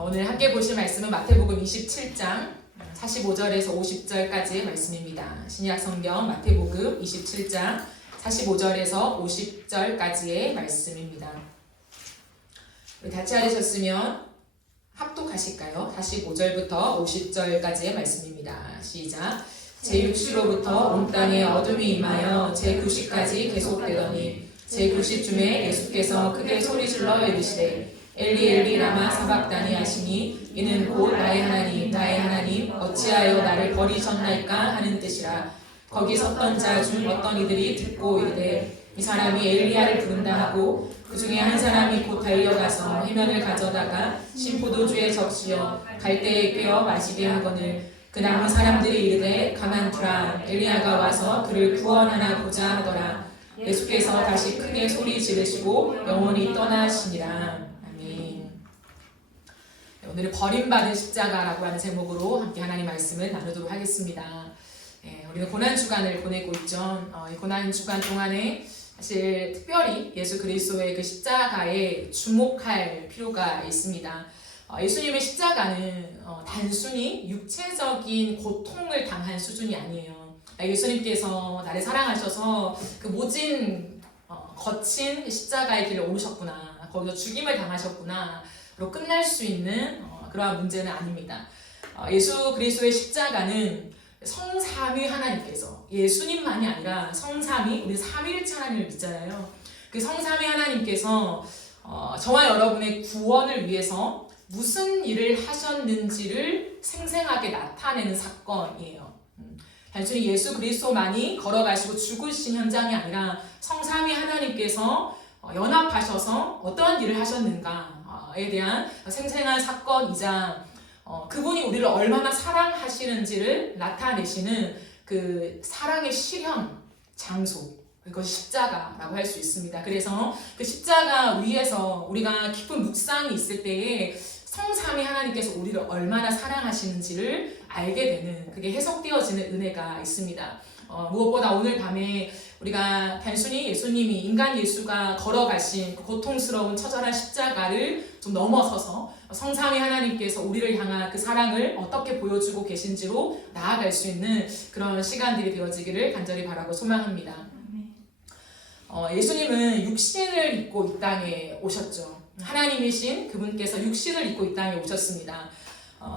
오늘 함께 보실 말씀은 마태복음 27장 45절에서 50절까지의 말씀입니다. 신약 성경 마태복음 27장 45절에서 50절까지의 말씀입니다. 우리 다 찾으셨으면 합독하실까요? 45절부터 50절까지의 말씀입니다. 시작. 제6시로부터 온 땅에 어둠이 임하여 제9시까지 계속되더니 제9시쯤에 예수께서 크게 소리질러 이르시되 엘리 엘리 라마 사박다니 하시니 이는 곧 나의 하나님 어찌하여 나를 버리셨나이까 하는 뜻이라. 거기 섰던 자 중 어떤 이들이 듣고 이르되 이 사람이 엘리야를 부른다 하고 그 중에 한 사람이 곧 달려가서 해면을 가져다가 신포도주에 적시어 갈대에 꿰어 마시게 하거늘 그 남은 사람들이 이르되 가만두라 엘리야가 와서 그를 구원하나 보자 하더라. 예수께서 다시 크게 소리 지르시고 영원히 떠나시니라. 오늘은 버림받은 십자가라고 하는 제목으로 함께 하나님 말씀을 나누도록 하겠습니다. 우리는 고난주간을 보내고 있죠. 이 고난주간 동안에 사실 특별히 예수 그리스도의 그 십자가에 주목할 필요가 있습니다. 예수님의 십자가는 단순히 육체적인 고통을 당한 수준이 아니에요. 예수님께서 나를 사랑하셔서 그 모진 거친 십자가의 길을 오르셨구나, 거기서 죽임을 당하셨구나 로 끝날 수 있는 그러한 문제는 아닙니다. 예수 그리스도의 십자가는 성삼위 하나님께서, 예수님만이 아니라 성삼위, 우리 삼위일체 하나님을 믿잖아요. 그 성삼위 하나님께서 저와 여러분의 구원을 위해서 무슨 일을 하셨는지를 생생하게 나타내는 사건이에요. 단순히 예수 그리스도만이 걸어가시고 죽으신 현장이 아니라 성삼위 하나님께서 연합하셔서 어떠한 일을 하셨는가에 대한 생생한 사건이자 그분이 우리를 얼마나 사랑하시는지를 나타내시는 그 사랑의 실현 장소, 그것이 십자가라고 할 수 있습니다. 그래서 그 십자가 위에서 우리가 깊은 묵상이 있을 때에 성삼위 하나님께서 우리를 얼마나 사랑하시는지를 알게 되는, 그게 해석되어지는 은혜가 있습니다. 무엇보다 오늘 밤에 우리가 단순히 예수님이, 인간 예수가 걸어가신 그 고통스러운 처절한 십자가를 좀 넘어서서 성삼위 하나님께서 우리를 향한 그 사랑을 어떻게 보여주고 계신지로 나아갈 수 있는 그런 시간들이 되어지기를 간절히 바라고 소망합니다. 예수님은 육신을 입고 이 땅에 오셨죠. 하나님이신 그분께서 육신을 입고 이 땅에 오셨습니다.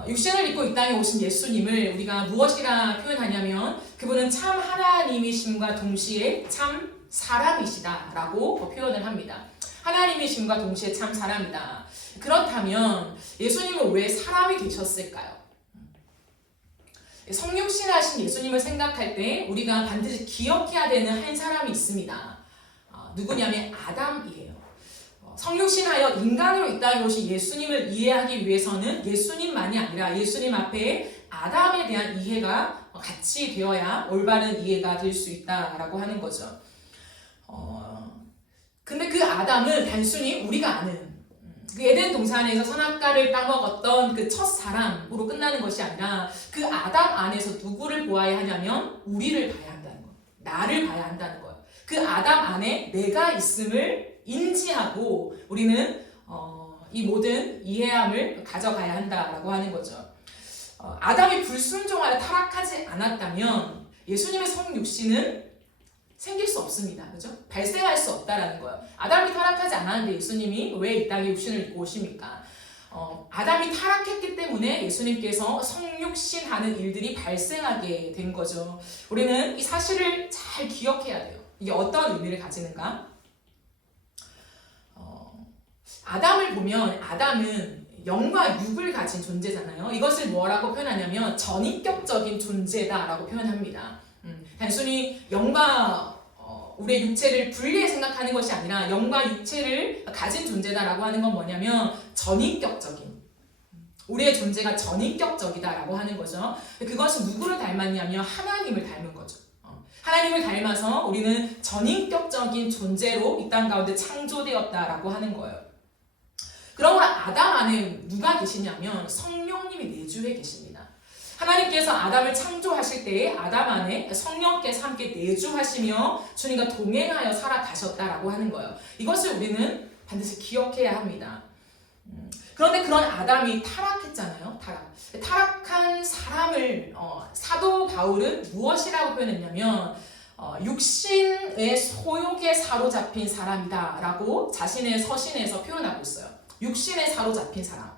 육신을 입고 이 땅에 오신 예수님을 우리가 무엇이라 표현하냐면 그분은 참 하나님이심과 동시에 참 사람이시다라고 표현을 합니다. 하나님이심과 동시에 참 사람이다. 그렇다면 예수님은 왜 사람이 되셨을까요? 성육신하신 예수님을 생각할 때 우리가 반드시 기억해야 되는 한 사람이 있습니다. 누구냐면 아담이에요. 성육신하여 인간으로 이 땅에 오신 예수님을 이해하기 위해서는 예수님만이 아니라 예수님 앞에 아담에 대한 이해가 같이 되어야 올바른 이해가 될 수 있다라고 하는 거죠. 근데 그 아담은 단순히 우리가 아는 그 에덴 동산에서 선악과를 따먹었던 그 첫 사람으로 끝나는 것이 아니라 그 아담 안에서 누구를 보아야 하냐면 우리를 봐야 한다는 거예요. 나를 봐야 한다는 거예요. 그 아담 안에 내가 있음을 인지하고 우리는 이 모든 이해함을 가져가야 한다라고 하는 거죠. 아담이 불순종하여 타락하지 않았다면 예수님의 성육신은 생길 수 없습니다. 그죠? 발생할 수 없다라는 거예요. 아담이 타락하지 않았는데 예수님이 왜 이 땅에 육신을 입고 오십니까? 아담이 타락했기 때문에 예수님께서 성육신하는 일들이 발생하게 된 거죠. 우리는 이 사실을 잘 기억해야 돼요. 이게 어떤 의미를 가지는가? 아담을 보면 아담은 영과 육을 가진 존재잖아요. 이것을 뭐라고 표현하냐면 전인격적인 존재다라고 표현합니다. 단순히 영과 우리의 육체를 분리해 생각하는 것이 아니라 영과 육체를 가진 존재다라고 하는 건 뭐냐면 전인격적인, 우리의 존재가 전인격적이다라고 하는 거죠. 그것은 누구를 닮았냐면 하나님을 닮은 거죠. 하나님을 닮아서 우리는 전인격적인 존재로 이 땅 가운데 창조되었다라고 하는 거예요. 그러므로 아담 안에 누가 계시냐면 성령님이 내주해 계십니다. 하나님께서 아담을 창조하실 때에 아담 안에 성령께서 함께 내주하시며 주님과 동행하여 살아가셨다라고 하는 거예요. 이것을 우리는 반드시 기억해야 합니다. 그런데 그런 아담이 타락했잖아요. 타락한 사람을 사도 바울은 무엇이라고 표현했냐면 육신의 소욕에 사로잡힌 사람이다 라고 자신의 서신에서 표현하고 있어요. 육신에 사로잡힌 사람.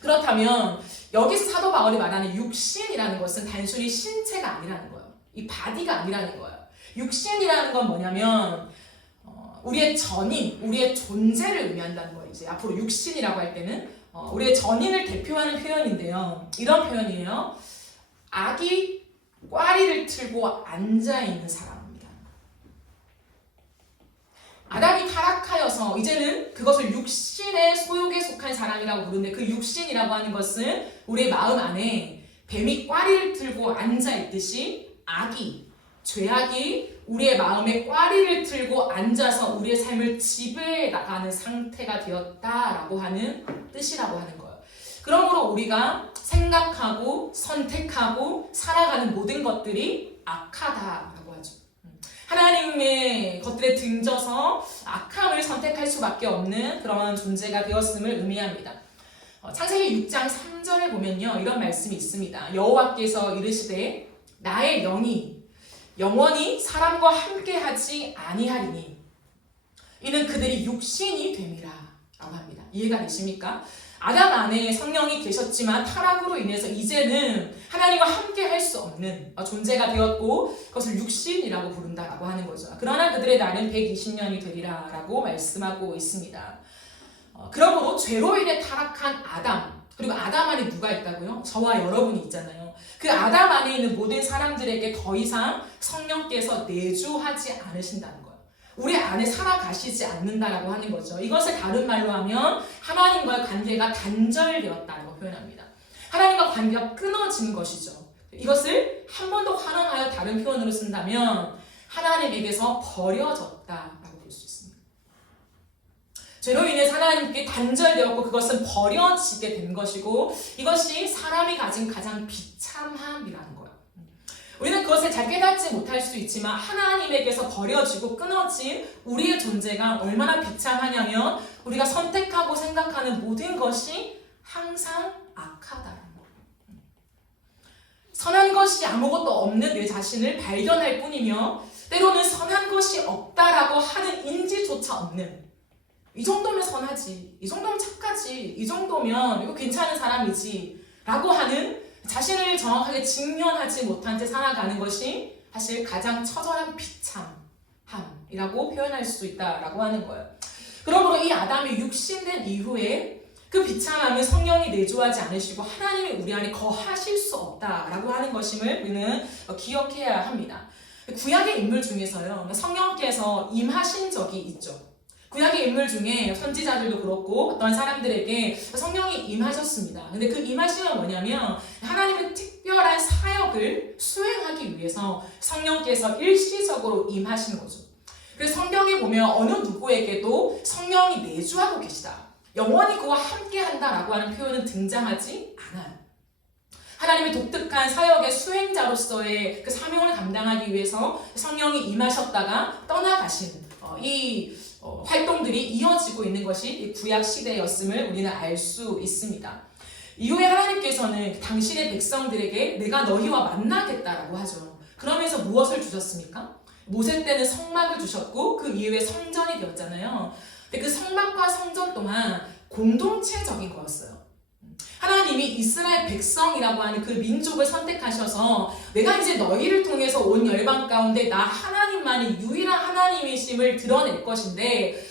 그렇다면 여기서 사도 바울이 말하는 육신이라는 것은 단순히 신체가 아니라는 거예요. 이 바디가 아니라는 거예요. 육신이라는 건 뭐냐면 우리의 전인, 우리의 존재를 의미한다는 거예요. 이제 앞으로 육신이라고 할 때는 우리의 전인을 대표하는 표현인데요. 이런 표현이에요. 아기 꽈리를 틀고 앉아있는 사람입니다. 아담이 타락하여서 이제는 그것을 육신의 소욕에 속한 사람이라고 부르는데 그 육신이라고 하는 것은 우리의 마음 안에 뱀이 꽈리를 틀고 앉아있듯이 죄악이 우리의 마음에 꽈리를 틀고 앉아서 우리의 삶을 지배해 나가는 상태가 되었다라고 하는 뜻이라고 하는 거예요. 그러므로 우리가 생각하고 선택하고 살아가는 모든 것들이 악하다라고 하죠. 하나님의 것들에 등져서 악함을 선택할 수밖에 없는 그런 존재가 되었음을 의미합니다. 창세기 6장 3절에 보면요, 이런 말씀이 있습니다. 여호와께서 이르시되 나의 영이 영원히 사람과 함께하지 아니하리니 이는 그들이 육신이 됨이라 라고 합니다. 이해가 되십니까? 아담 안에 성령이 계셨지만 타락으로 인해서 이제는 하나님과 함께 할 수 없는 존재가 되었고 그것을 육신이라고 부른다라고 하는 거죠. 그러나 그들의 날은 120년이 되리라 라고 말씀하고 있습니다. 그러므로 죄로 인해 타락한 아담, 그리고 아담 안에 누가 있다고요? 저와 여러분이 있잖아요. 그 아담 안에 있는 모든 사람들에게 더 이상 성령께서 내주하지 않으신다는 거예요. 우리 안에 살아가시지 않는다라고 하는 거죠. 이것을 다른 말로 하면 하나님과의 관계가 단절되었다고 표현합니다. 하나님과 관계가 끊어진 것이죠. 이것을 한 번 더 환원하여 다른 표현으로 쓴다면 하나님에게서 버려졌다라고 볼 수 있습니다. 죄로 인해 하나님께 단절되었고 그것은 버려지게 된 것이고 이것이 사람이 가진 가장 비참함이라는 거예요. 우리는 그것을 잘 깨닫지 못할 수 있지만 하나님에게서 버려지고 끊어진 우리의 존재가 얼마나 비참하냐면 우리가 선택하고 생각하는 모든 것이 항상 악하다는 거예요. 선한 것이 아무것도 없는 내 자신을 발견할 뿐이며 때로는 선한 것이 없다라고 하는 인지조차 없는, 이 정도면 선하지, 이 정도면 착하지, 이 정도면 이거 괜찮은 사람이지 라고 하는 자신을 정확하게 직면하지 못한 채 살아가는 것이 사실 가장 처절한 비참함이라고 표현할 수 있다라고 하는 거예요. 그러므로 이 아담이 육신된 이후에 그 비참함을 성령이 내주하지 않으시고 하나님이 우리 안에 거하실 수 없다라고 하는 것임을 우리는 기억해야 합니다. 구약의 인물 중에서요, 성령께서 임하신 적이 있죠. 구약의 인물 중에 선지자들도 그렇고 어떤 사람들에게 성령이 임하셨습니다. 근데 그 임하심은 뭐냐면 하나님의 특별한 사역을 수행하기 위해서 성령께서 일시적으로 임하신 거죠. 그래서 성경에 보면 어느 누구에게도 성령이 내주하고 계시다, 영원히 그와 함께 한다라고 하는 표현은 등장하지 않아요. 하나님의 독특한 사역의 수행자로서의 그 사명을 감당하기 위해서 성령이 임하셨다가 떠나가신 이 활동들이 이어지고 있는 것이 구약 시대였음을 우리는 알 수 있습니다. 이후에 하나님께서는 당신의 백성들에게 내가 너희와 만나겠다라고 하죠. 그러면서 무엇을 주셨습니까? 모세 때는 성막을 주셨고 그 이후에 성전이 되었잖아요. 근데 그 성막과 성전 또한 공동체적인 거였어요. 하나님이 이스라엘 백성이라고 하는 그 민족을 선택하셔서 내가 이제 너희를 통해서 온 열방 가운데 나 하나님만이 유일한 하나님이심을 드러낼 것인데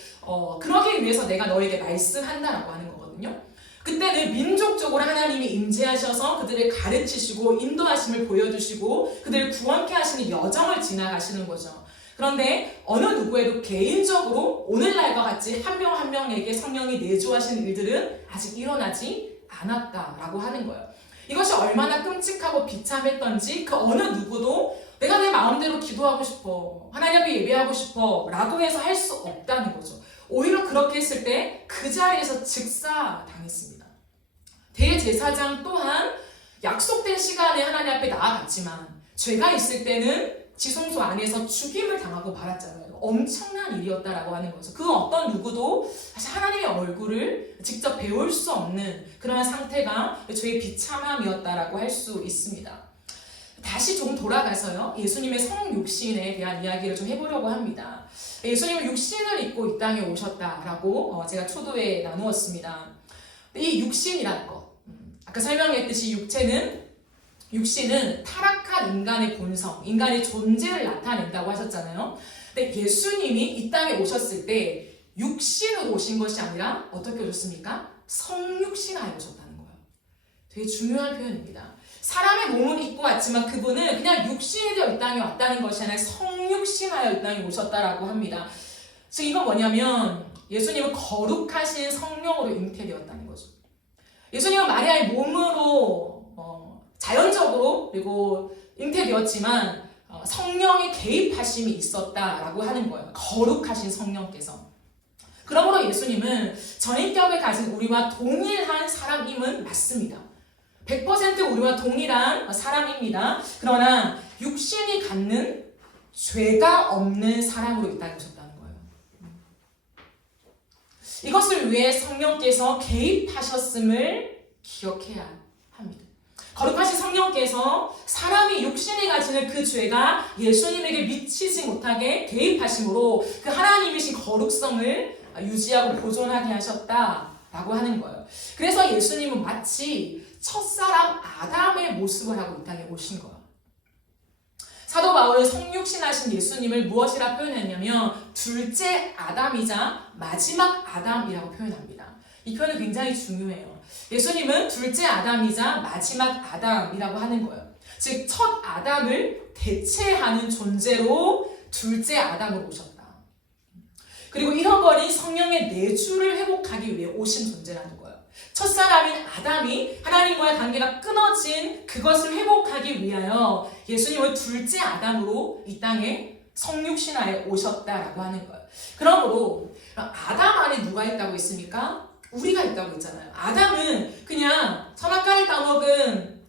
그러기 위해서 내가 너에게 말씀한다라고 하는 거거든요. 그때는 민족적으로 하나님이 임재하셔서 그들을 가르치시고 인도하심을 보여주시고 그들을 구원케 하시는 여정을 지나가시는 거죠. 그런데 어느 누구에도 개인적으로 오늘날과 같이 한 명 한 명에게 성령이 내주하시는 일들은 아직 일어나지 않았다라고 하는 거예요. 이것이 얼마나 끔찍하고 비참했던지 그 어느 누구도 내가 내 마음대로 기도하고 싶어, 하나님 앞에 예배하고 싶어 라고 해서 할 수 없다는 거죠. 오히려 그렇게 했을 때 그 자리에서 즉사당했습니다. 대제사장 또한 약속된 시간에 하나님 앞에 나아갔지만 죄가 있을 때는 지성소 안에서 죽임을 당하고 말았잖아요. 엄청난 일이었다라고 하는 거죠. 그 어떤 누구도 사실 하나님의 얼굴을 직접 배울 수 없는 그러한 상태가 주의 비참함이었다라고 할 수 있습니다. 다시 조금 돌아가서요, 예수님의 성육신에 대한 이야기를 좀 해보려고 합니다. 예수님은 육신을 입고 이 땅에 오셨다라고 제가 초도에 나누었습니다. 이 육신이라는 것, 아까 설명했듯이 육신은 타락한 인간의 본성, 인간의 존재를 나타낸다고 하셨잖아요. 근데 예수님이 이 땅에 오셨을 때 육신으로 오신 것이 아니라 어떻게 오셨습니까? 성육신하여 오셨다는 거예요. 되게 중요한 표현입니다. 사람의 몸을 입고 왔지만 그분은 그냥 육신이 되어 이 땅에 왔다는 것이 아니라 성육신하여 이 땅에 오셨다라고 합니다. 즉 이건 뭐냐면 예수님은 거룩하신 성령으로 잉태되었다는 거죠. 예수님은 마리아의 몸으로 자연적으로 그리고 잉태되었지만 성령의 개입하심이 있었다라고 하는 거예요. 거룩하신 성령께서. 그러므로 예수님은 전인격을 가진 우리와 동일한 사람임은 맞습니다. 100% 우리와 동일한 사람입니다. 그러나 육신이 갖는 죄가 없는 사람으로 이 땅에 오셨다는 거예요. 이것을 위해 성령께서 개입하셨음을 기억해야 합니다. 거룩하신 성령께서 사람이 육신이 가지는 그 죄가 예수님에게 미치지 못하게 개입하심으로 그 하나님이신 거룩성을 유지하고 보존하게 하셨다라고 하는 거예요. 그래서 예수님은 마치 첫사람 아담의 모습을 하고 이 땅에 오신 거예요. 사도 바울은 성육신하신 예수님을 무엇이라 표현했냐면 둘째 아담이자 마지막 아담이라고 표현합니다. 이 표현은 굉장히 중요해요. 예수님은 둘째 아담이자 마지막 아담이라고 하는 거예요. 즉 첫 아담을 대체하는 존재로 둘째 아담으로 오셨다. 그리고 잃어버린 성령의 내주를 회복하기 위해 오신 존재라는 거예요. 첫사람인 아담이 하나님과의 관계가 끊어진 그것을 회복하기 위하여 예수님은 둘째 아담으로 이 땅에 성육신하에 오셨다라고 하는 거예요. 그러므로 아담 안에 누가 있다고 했습니까? 우리가 있다고 했잖아요. 아담은 그냥 선악과를 따먹은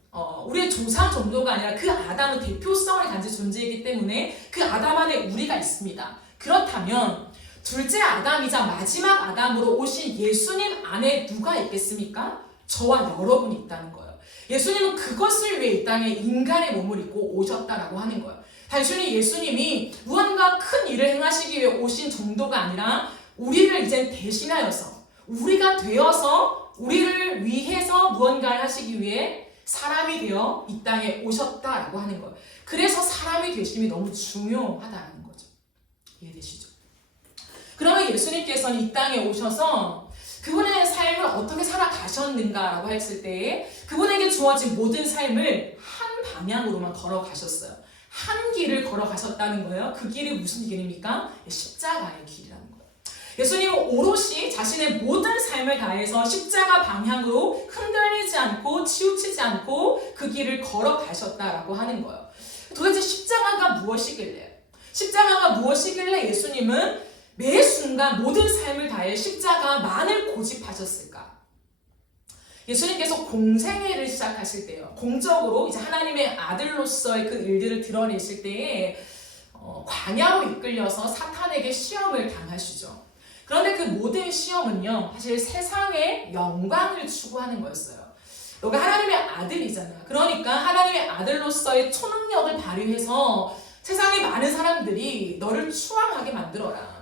우리의 조상 정도가 아니라 그 아담은 대표성을 가진 존재이기 때문에 그 아담 안에 우리가 있습니다. 그렇다면 둘째 아담이자 마지막 아담으로 오신 예수님 안에 누가 있겠습니까? 저와 여러분이 있다는 거예요. 예수님은 그것을 위해 이 땅에 인간의 몸을 입고 오셨다라고 하는 거예요. 단순히 예수님이 무언가 큰 일을 행하시기 위해 오신 정도가 아니라 우리를 이제 대신하여서 우리가 되어서 우리를 위해서 무언가를 하시기 위해 사람이 되어 이 땅에 오셨다라고 하는 거예요. 그래서 사람이 되심이 너무 중요하다는 거죠. 이해되시죠? 그러면 예수님께서는 이 땅에 오셔서 그분의 삶을 어떻게 살아가셨는가라고 했을 때 그분에게 주어진 모든 삶을 한 방향으로만 걸어가셨어요. 한 길을 걸어가셨다는 거예요. 그 길이 무슨 길입니까? 십자가의 길이라는 거예요. 예수님은 오롯이 자신의 모든 삶을 다해서 십자가 방향으로 흔들리지 않고 치우치지 않고 그 길을 걸어가셨다라고 하는 거예요. 도대체 십자가가 무엇이길래 예수님은 매 순간 모든 삶을 다해 십자가만을 고집하셨을까? 예수님께서 공생애를 시작하실 때요. 공적으로 이제 하나님의 아들로서의 그 일들을 드러내실 때에 광야로 이끌려서 사탄에게 시험을 당하시죠. 그런데 그 모든 시험은요, 사실 세상의 영광을 추구하는 거였어요. 너가 하나님의 아들이잖아. 그러니까 하나님의 아들로서의 초능력을 발휘해서 세상의 많은 사람들이 너를 추앙하게 만들어라.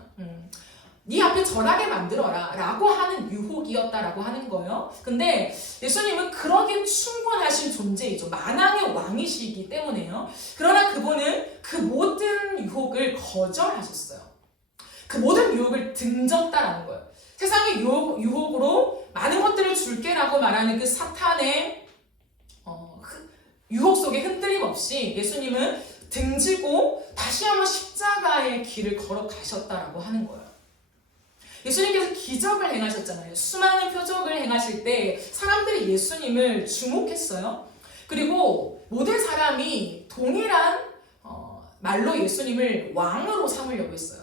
네 앞에 절하게 만들어라 라고 하는 유혹이었다라고 하는 거예요. 근데 예수님은 그러기에 충분하신 존재이죠. 만왕의 왕이시기 때문에요. 그러나 그분은 그 모든 유혹을 거절하셨어요. 그 모든 유혹을 등졌다라는 거예요. 세상의 유혹으로 많은 것들을 줄게라고 말하는 그 사탄의 유혹 속에 흔들림 없이 예수님은 등지고 다시 한번 십자가의 길을 걸어가셨다라고 하는 거예요. 예수님께서 기적을 행하셨잖아요. 수많은 표적을 행하실 때 사람들이 예수님을 주목했어요. 그리고 모든 사람이 동일한 말로 예수님을 왕으로 삼으려고 했어요.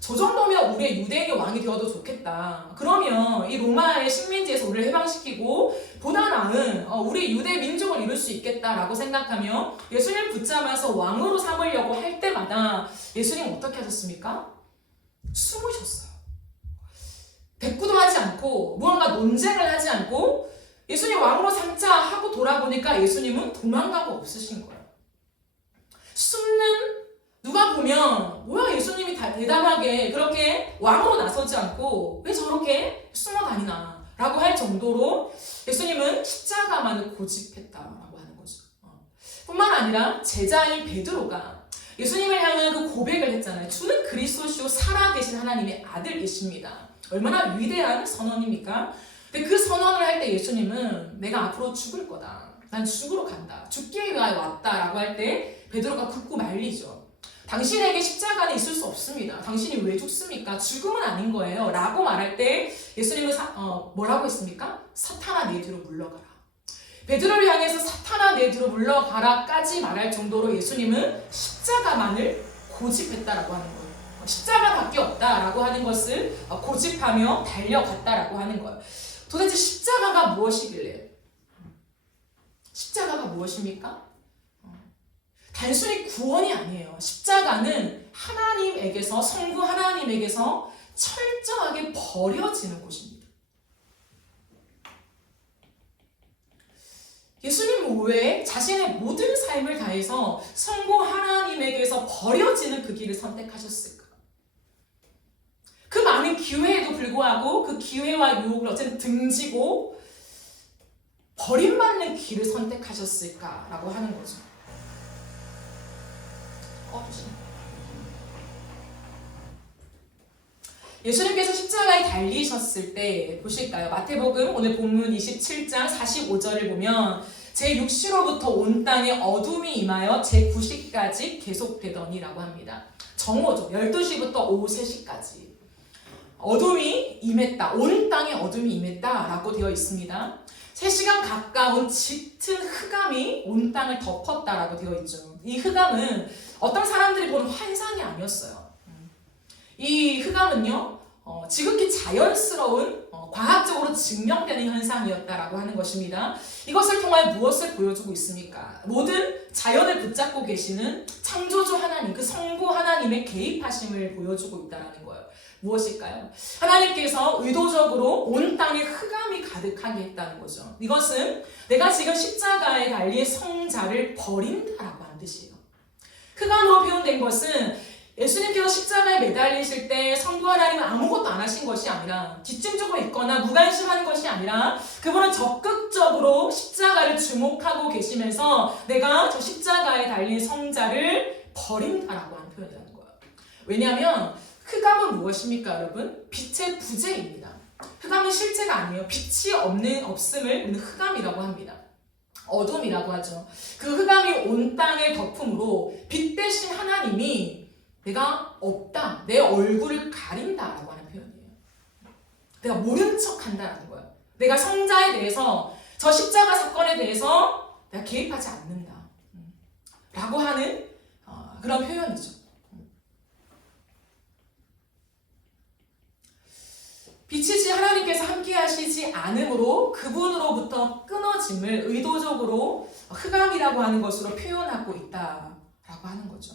저 정도면 우리의 유대인의 왕이 되어도 좋겠다. 그러면 이 로마의 식민지에서 우리를 해방시키고 보다 나은 우리 유대 민족을 이룰 수 있겠다라고 생각하며 예수님을 붙잡아서 왕으로 삼으려고 할 때마다 예수님 어떻게 하셨습니까? 숨으셨어요. 대꾸도 하지 않고 무언가 논쟁을 하지 않고 예수님 왕으로 삼자 하고 돌아보니까 예수님은 도망가고 없으신 거예요. 숨는 누가 보면 뭐야 예수님이 대담하게 그렇게 왕으로 나서지 않고 왜 저렇게 숨어 다니나 라고 할 정도로 예수님은 십자가만을 고집했다라고 하는 거죠. 뿐만 아니라 제자인 베드로가 예수님을 향한 그 고백을 했잖아요. 주는 그리스도시요 살아계신 하나님의 아들이십니다. 얼마나 위대한 선언입니까? 근데 그 선언을 할 때 예수님은 내가 앞으로 죽을 거다. 난 죽으러 간다. 죽기 위하여 왔다라고 할 때 베드로가 굳고 말리죠. 당신에게 십자가는 있을 수 없습니다. 당신이 왜 죽습니까? 죽음은 아닌 거예요. 라고 말할 때 예수님은 뭐라고 했습니까? 사탄아 내 뒤로 물러가라. 베드로를 향해서 사탄아 내 뒤로 물러가라까지 말할 정도로 예수님은 십자가만을 고집했다라고 하는 거예요. 십자가밖에 없다라고 하는 것을 고집하며 달려갔다라고 하는 거예요. 도대체 십자가가 무엇이길래? 십자가가 무엇입니까? 단순히 구원이 아니에요. 십자가는 하나님에게서, 성부 하나님에게서 철저하게 버려지는 곳입니다. 예수님 외에 자신의 모든 삶을 다해서 성부 하나님에게서 버려지는 그 길을 선택하셨을까? 그 많은 기회에도 불구하고 그 기회와 유혹을 어쨌든 등지고 버림받는 길을 선택하셨을까라고 하는 거죠. 예수님께서 십자가에 달리셨을 때 보실까요? 마태복음 오늘 본문 27장 45절을 보면 제6시로부터 온 땅에 어둠이 임하여 제9시까지 계속되더니라고 합니다. 정오죠. 12시부터 오후 3시까지 어둠이 임했다. 온 땅에 어둠이 임했다라고 되어 있습니다. 3시간 가까운 짙은 흑암이 온 땅을 덮었다라고 되어 있죠. 이 흑암은 어떤 사람들이 보는 환상이 아니었어요. 이 흑암은요, 지극히 자연스러운 과학적으로 증명되는 현상이었다라고 하는 것입니다. 이것을 통해 무엇을 보여주고 있습니까? 모든 자연을 붙잡고 계시는 창조주 하나님, 그 성부 하나님의 개입하심을 보여주고 있다는 거예요. 무엇일까요? 하나님께서 의도적으로 온 땅에 흑암이 가득하게 했다는 거죠. 이것은 내가 지금 십자가에 달린 성자를 버린다라고 하는 뜻이에요. 흑암으로 표현된 것은 예수님께서 십자가에 매달리실 때 성부 하나님은 아무것도 안 하신 것이 아니라 뒷짐지고 있거나 무관심한 것이 아니라 그분은 적극적으로 십자가를 주목하고 계시면서 내가 저 십자가에 달린 성자를 버린다라고 하는 표현이라는 거예요. 왜냐하면 흑암은 무엇입니까, 여러분? 빛의 부재입니다. 흑암은 실제가 아니에요. 빛이 없음을 흑암이라고 합니다. 어둠이라고 하죠. 그 흑암이 온 땅을 덮음으로 빛 대신 하나님이 내가 없다, 내 얼굴을 가린다라고 하는 표현이에요. 내가 모른 척 한다라는 거예요. 내가 성자에 대해서, 저 십자가 사건에 대해서 내가 개입하지 않는다 라고 하는 그런 표현이죠. 빛이지 하나님께서 함께 하시지 않으므로 그분으로부터 끊어짐을 의도적으로 흑암이라고 하는 것으로 표현하고 있다라고 하는 거죠.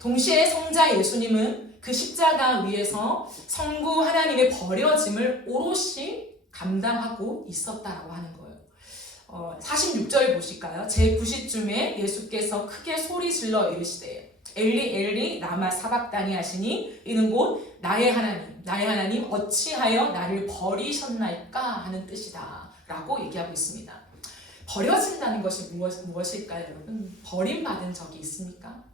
동시에 성자 예수님은 그 십자가 위에서 성부 하나님의 버려짐을 오롯이 감당하고 있었다라고 하는 거예요. 46절 보실까요? 제9시쯤에 예수께서 크게 소리질러 이르시되 엘리 엘리 라마 사박다니 하시니 이는 곧 나의 하나님 어찌하여 나를 버리셨나이까 하는 뜻이다 라고 얘기하고 있습니다. 버려진다는 것이 무엇일까요, 여러분? 버림받은 적이 있습니까?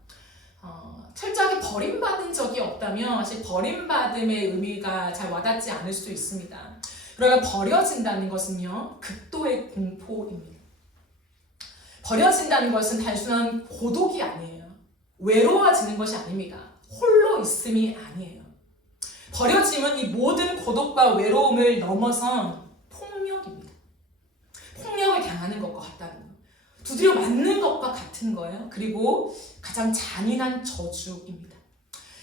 철저하게 버림받은 적이 없다면 사실 버림받음의 의미가 잘 와닿지 않을 수도 있습니다. 그러나 버려진다는 것은요, 극도의 공포입니다. 버려진다는 것은 단순한 고독이 아니에요. 외로워지는 것이 아닙니다. 홀로 있음이 아니에요. 버려짐은 이 모든 고독과 외로움을 넘어선 폭력입니다. 폭력을 당하는 것과 같다는 거예요. 두드려 맞는 것과 같은 거예요. 그리고 가장 잔인한 저주입니다.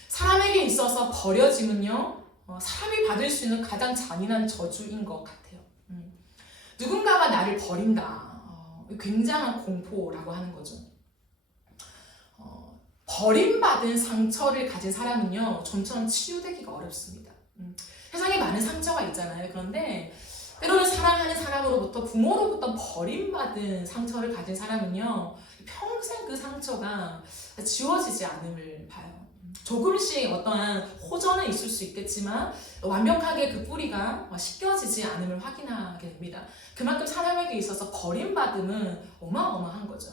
사람에게 있어서 버려짐은요, 사람이 받을 수 있는 가장 잔인한 저주인 것 같아요. 누군가가 나를 버린다. 굉장한 공포라고 하는 거죠. 버림받은 상처를 가진 사람은요, 좀처럼 치유되기가 어렵습니다. 세상에 많은 상처가 있잖아요. 그런데 때로는 사랑하는 사람으로부터, 부모로부터 버림받은 상처를 가진 사람은요, 평생 그 상처가 지워지지 않음을 봐요. 조금씩 어떠한 호전은 있을 수 있겠지만 완벽하게 그 뿌리가 씻겨지지 않음을 확인하게 됩니다. 그만큼 사람에게 있어서 버림받음은 어마어마한 거죠.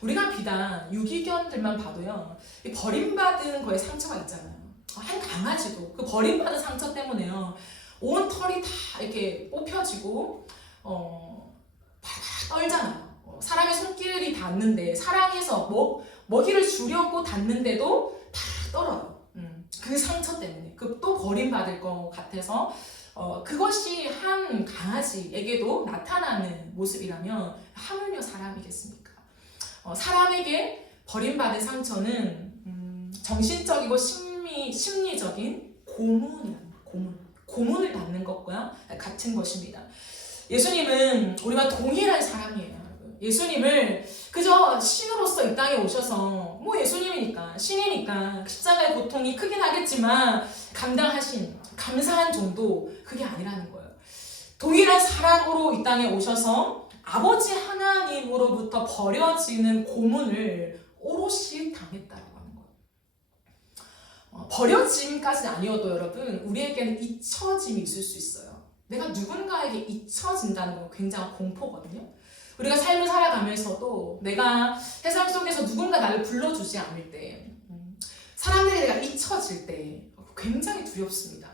우리가 비단 유기견들만 봐도요, 이 버림받은 거에 상처가 있잖아요. 한 강아지도 그 버림받은 상처 때문에요, 온 털이 다 이렇게 뽑혀지고 팍팍 떨잖아요. 사람의 손길이 닿는데, 사랑해서 먹이를 주려고 닿는데도 다 떨어요. 그 상처 때문에, 그 또 버림받을 것 같아서 그것이 한 강아지에게도 나타나는 모습이라면 하물며 사람이겠습니까? 사람에게 버림받은 상처는 정신적이고 심리적인 고문을 받는 것과 같은 것입니다. 예수님은 우리와 동일한 사람이에요. 예수님을 그저 신으로서 이 땅에 오셔서, 예수님이니까, 신이니까 십자가의 고통이 크긴 하겠지만 감당하신, 감사한 정도, 그게 아니라는 거예요. 동일한 사랑으로 이 땅에 오셔서 아버지 하나님으로부터 버려지는 고문을 오롯이 당했다라고 하는 거예요. 버려짐까지는 아니어도 여러분, 우리에게는 잊혀짐이 있을 수 있어요. 내가 누군가에게 잊혀진다는 건 굉장한 공포거든요. 우리가 삶을 살아가면서도 내가 세상 속에서 누군가 나를 불러주지 않을 때, 사람들이 내가 잊혀질 때 굉장히 두렵습니다.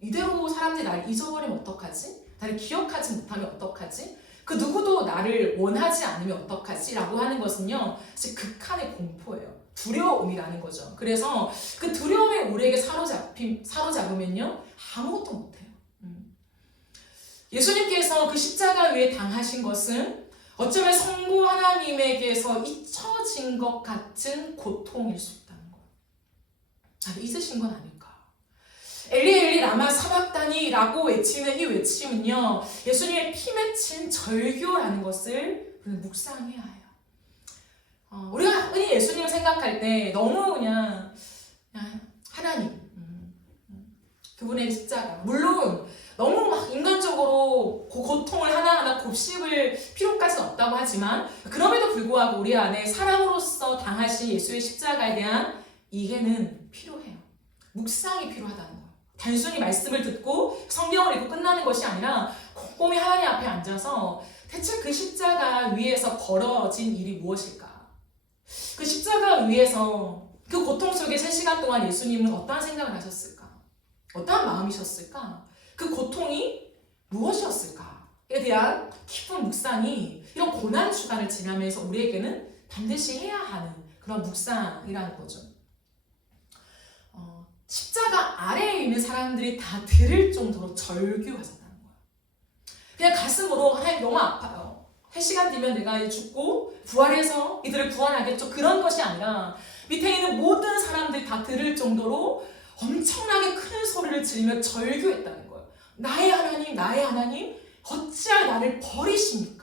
이대로 사람들이 나를 잊어버리면 어떡하지? 나를 기억하지 못하면 어떡하지? 그 누구도 나를 원하지 않으면 어떡하지? 라고 하는 것은요, 사실 극한의 공포예요. 두려움이라는 거죠. 그래서 그 두려움에 우리에게 사로잡으면요, 아무것도 못해요. 예수님께서 그 십자가 위에 당하신 것은 어쩌면 성부 하나님에게서 잊혀진 것 같은 고통일 수 있다는 거예요. 나를 잊으신 건 아닐까? 엘리 엘리 라마 사박다니 라고 외치는 이 외침은요, 예수님의 피 맺힌 절규라는 것을 우리는 묵상해야 해요. 우리가 흔히 예수님을 생각할 때 너무 그냥 하나님, 그분의 십자가, 물론 너무 막 인간적으로 그 고통을 하나하나 곱씹을 필요까지는 없다고 하지만, 그럼에도 불구하고 우리 안에 사람으로서 당하신 예수의 십자가에 대한 이해는 필요해요. 묵상이 필요하다는 거예요. 단순히 말씀을 듣고 성경을 읽고 끝나는 것이 아니라 꼼꼼히 하나님 앞에 앉아서 대체 그 십자가 위에서 벌어진 일이 무엇일까? 그 십자가 위에서 그 고통 속에 3시간 동안 예수님은 어떠한 생각을 하셨을까? 어떠한 마음이셨을까? 그 고통이 무엇이었을까에 대한 깊은 묵상이 이런 고난주간을 지나면서 우리에게는 반드시 해야 하는 그런 묵상이라는 거죠. 십자가 아래에 있는 사람들이 다 들을 정도로 절규하셨다는 거예요. 그냥 가슴으로 하나님 너무 아파요. 3시간 뒤면 내가 죽고 부활해서 이들을 구원하겠죠. 그런 것이 아니라 밑에 있는 모든 사람들이 다 들을 정도로 엄청나게 큰 소리를 지르며 절규했다는 거예요. 나의 하나님, 나의 하나님, 어찌할 나를 버리십니까?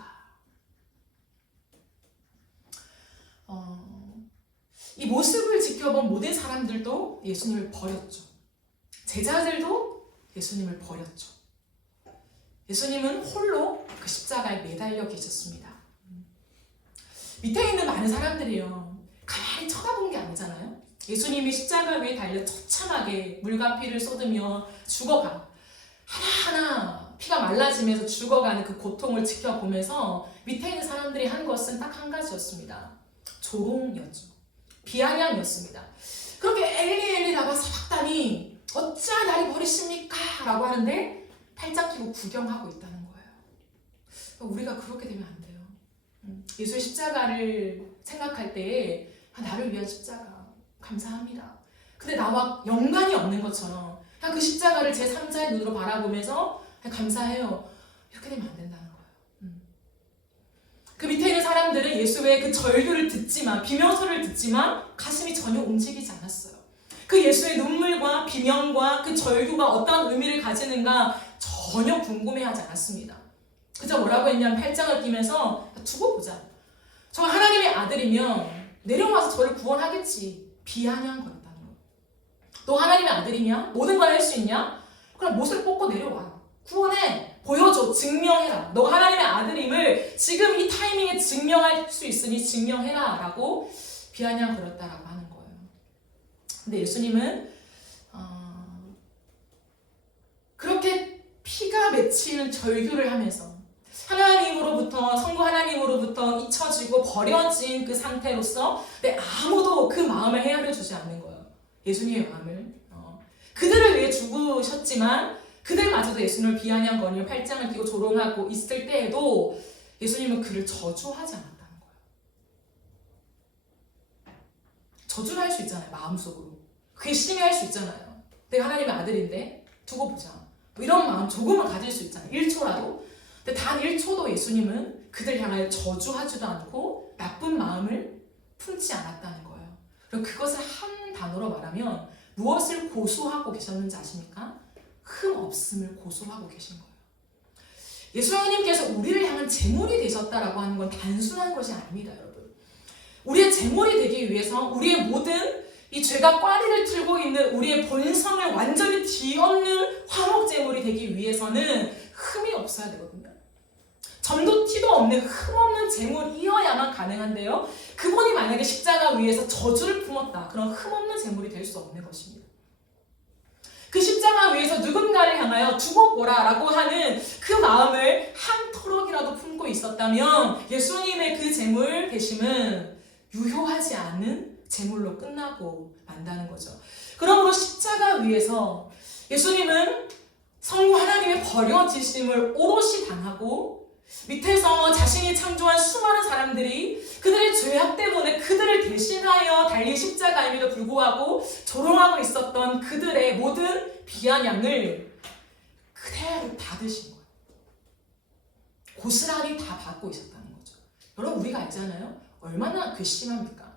이 모습을 지켜본 모든 사람들도 예수님을 버렸죠. 제자들도 예수님을 버렸죠. 예수님은 홀로 그 십자가에 매달려 계셨습니다. 밑에 있는 많은 사람들이요, 가만히 쳐다본 게 아니잖아요. 예수님이 십자가 위에 달려 처참하게 물과 피를 쏟으며 죽어가, 하나하나 피가 말라지면서 죽어가는 그 고통을 지켜보면서 밑에 있는 사람들이 한 것은 딱 한 가지였습니다. 조롱이었죠. 비아냥이었습니다. 그렇게 엘리 엘리 라마 사박다니, 어찌 나를 버리십니까? 라고 하는데 팔짱 끼고 구경하고 있다는 거예요. 우리가 그렇게 되면 안 돼요. 예수의 십자가를 생각할 때에 나를 위한 십자가 감사합니다. 근데 나와 연관이 없는 것처럼 그냥 그 십자가를 제3자의 눈으로 바라보면서 감사해요, 이렇게 되면 안 된다는 거예요. 그 밑에 있는 사람들은 예수의 그 절규를 듣지만, 비명소리를 듣지만 가슴이 전혀 움직이지 않았어요. 그 예수의 눈물과 비명과 그 절규가 어떠한 의미를 가지는가 전혀 궁금해하지 않았습니다. 그저 뭐라고 했냐면 팔짱을 끼면서 두고 보자. 저 하나님의 아들이면 내려와서 저를 구원하겠지. 비아냥 거렸다는 거예요. 너 하나님의 아들이냐? 모든 걸 할 수 있냐? 그럼 못을 뽑고 내려와. 구원해. 보여줘. 증명해라. 너가 하나님의 아들임을 지금 이 타이밍에 증명할 수 있으니 증명해라 라고 비아냥 거렸다라고 하는 거예요. 근데 예수님은 그렇게 피가 맺히는 절규를 하면서 하나님으로부터 성부 하나님으로부터 잊혀지고 버려진 그 상태로서 아무도 그 마음을 헤아려 주지 않는 거예요. 예수님의 마음을. 그들을 위해 죽으셨지만 그들마저도 예수님을 비아냥거리며 팔짱을 끼고 조롱하고 있을 때에도 예수님은 그를 저주하지 않았다는 거예요. 저주를 할 수 있잖아요. 마음속으로. 괘씸해 할 수 있잖아요. 내가 하나님의 아들인데 두고 보자. 뭐 이런 마음 조금은 가질 수 있잖아요. 1초라도. 근데 단 1초도 예수님은 그들 향하여 저주하지도 않고 나쁜 마음을 품지 않았다는 거예요. 그럼 그것을 한 단어로 말하면 무엇을 고수하고 계셨는지 아십니까? 흠 없음을 고수하고 계신 거예요. 예수님께서 우리를 향한 제물이 되셨다라고 하는 건 단순한 것이 아닙니다, 여러분. 우리의 제물이 되기 위해서 우리의 모든 이 죄가 꽈리를 틀고 있는 우리의 본성을 완전히 뒤엎는 화목 제물이 되기 위해서는 흠이 없어야 되거든요. 점도 티도 없는 흠 없는 제물이어야만 가능한데요. 그분이 만약에 십자가 위에서 저주를 품었다. 그런 흠 없는 제물이 될 수 없는 것입니다. 그 십자가 위에서 누군가를 향하여 두고 보라 라고 하는 그 마음을 한 토록이라도 품고 있었다면 예수님의 그 제물 되심은 유효하지 않은 제물로 끝나고 만다는 거죠. 그러므로 십자가 위에서 예수님은 성부 하나님의 버려지심을 오롯이 당하고 밑에서 자신이 창조한 수많은 사람들이 그들의 죄악 때문에 그들을 대신하여 달린 십자가임에도 불구하고 조롱하고 있었던 그들의 모든 비아냥을 그대로 받으신 거예요. 고스란히 다 받고 있었다는 거죠. 여러분 우리가 알잖아요. 얼마나 괘씸합니까?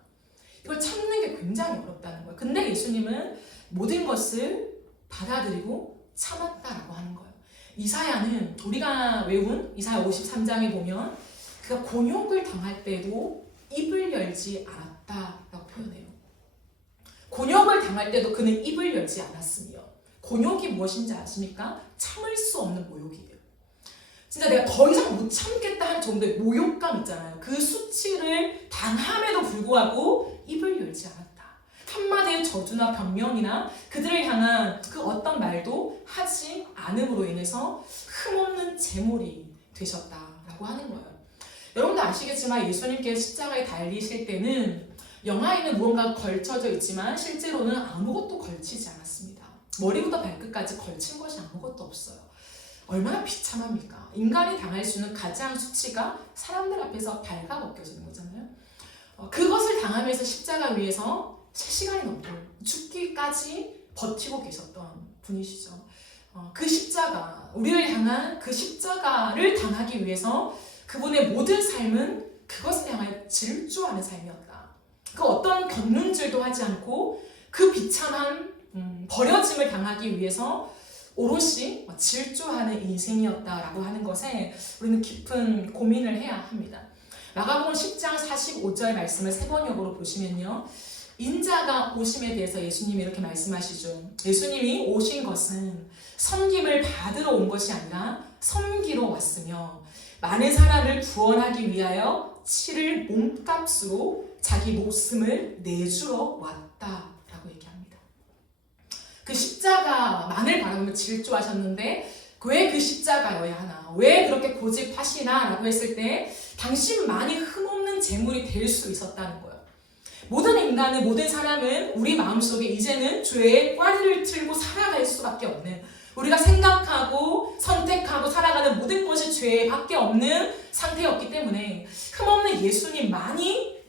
이걸 참는 게 굉장히 어렵다는 거예요. 근데 예수님은 모든 것을 받아들이고 참았다라고 하는 거예요. 이사야는 우리가 외운 이사야 53장에 보면 그가 곤욕을 당할 때도 입을 열지 않았다라고 표현해요. 곤욕을 당할 때도 그는 입을 열지 않았으며 곤욕이 무엇인지 아십니까? 참을 수 없는 모욕이에요. 진짜 내가 더 이상 못 참겠다 할 정도의 모욕감 있잖아요. 그 수치를 당함에도 불구하고 입을 열지 않았다. 한마디의 저주나 변명이나 그들을 향한 그 어떤 말도 하지 않음으로 인해서 흠없는 제물이 되셨다라고 하는 거예요. 여러분도 아시겠지만 예수님께서 십자가에 달리실 때는 영화에는 무언가 걸쳐져 있지만 실제로는 아무것도 걸치지 않았습니다. 머리부터 발끝까지 걸친 것이 아무것도 없어요. 얼마나 비참합니까? 인간이 당할 수 있는 가장 수치가 사람들 앞에서 발가벗겨지는 거잖아요. 그것을 당하면서 십자가 위에서 3시간이 넘도록 죽기까지 버티고 계셨던 분이시죠. 그 십자가, 우리를 향한 그 십자가를 당하기 위해서 그분의 모든 삶은 그것을 향하여 질주하는 삶이었다. 그 어떤 견눈질도 하지 않고 그 비참한 버려짐을 당하기 위해서 오롯이 질주하는 인생이었다라고 하는 것에 우리는 깊은 고민을 해야 합니다. 마가복음 10장 45절 말씀을 3번역으로 보시면요. 인자가 오심에 대해서 예수님이 이렇게 말씀하시죠. 예수님이 오신 것은 섬김을 받으러 온 것이 아니라 섬기러 왔으며 많은 사람을 구원하기 위하여 치를 몸값으로 자기 목숨을 내주러 왔다라고 얘기합니다. 그 십자가만을 바라보며 질주하셨는데 왜 그 십자가여야 하나? 왜 그렇게 고집하시나? 라고 했을 때 당신만이 흠없는 제물이 될 수 있었다는 거예요. 모든 인간은, 모든 사람은 우리 마음속에 이제는 죄의 꽈리를 틀고 살아갈 수밖에 없는, 우리가 생각하고 선택하고 살아가는 모든 것이 죄밖에 없는 상태였기 때문에 흠없는 예수님만이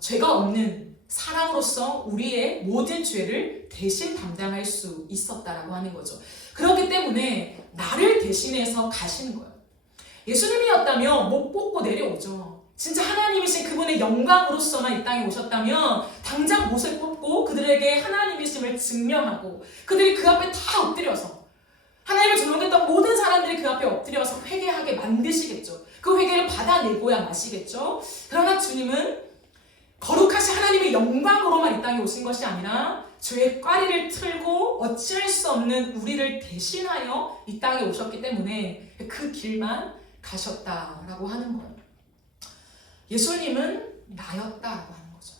죄가 없는 사람으로서 우리의 모든 죄를 대신 담당할 수 있었다라고 하는 거죠. 그렇기 때문에 나를 대신해서 가시는 거예요. 예수님이었다면 못 뽑고 내려오죠. 진짜 하나님이신 그분의 영광으로서만 이 땅에 오셨다면 당장 못을 뽑고 그들에게 하나님이심을 증명하고 그들이 그 앞에 다 엎드려서 하나님을 조롱했던 모든 사람들이 그 앞에 엎드려서 회개하게 만드시겠죠. 그 회개를 받아내고야 마시겠죠. 그러나 주님은 거룩하신 하나님의 영광으로만 이 땅에 오신 것이 아니라 죄의 꽈리를 틀고 어찌할 수 없는 우리를 대신하여 이 땅에 오셨기 때문에 그 길만 가셨다라고 하는 거예요. 예수님은 나였다라고 하는 거죠.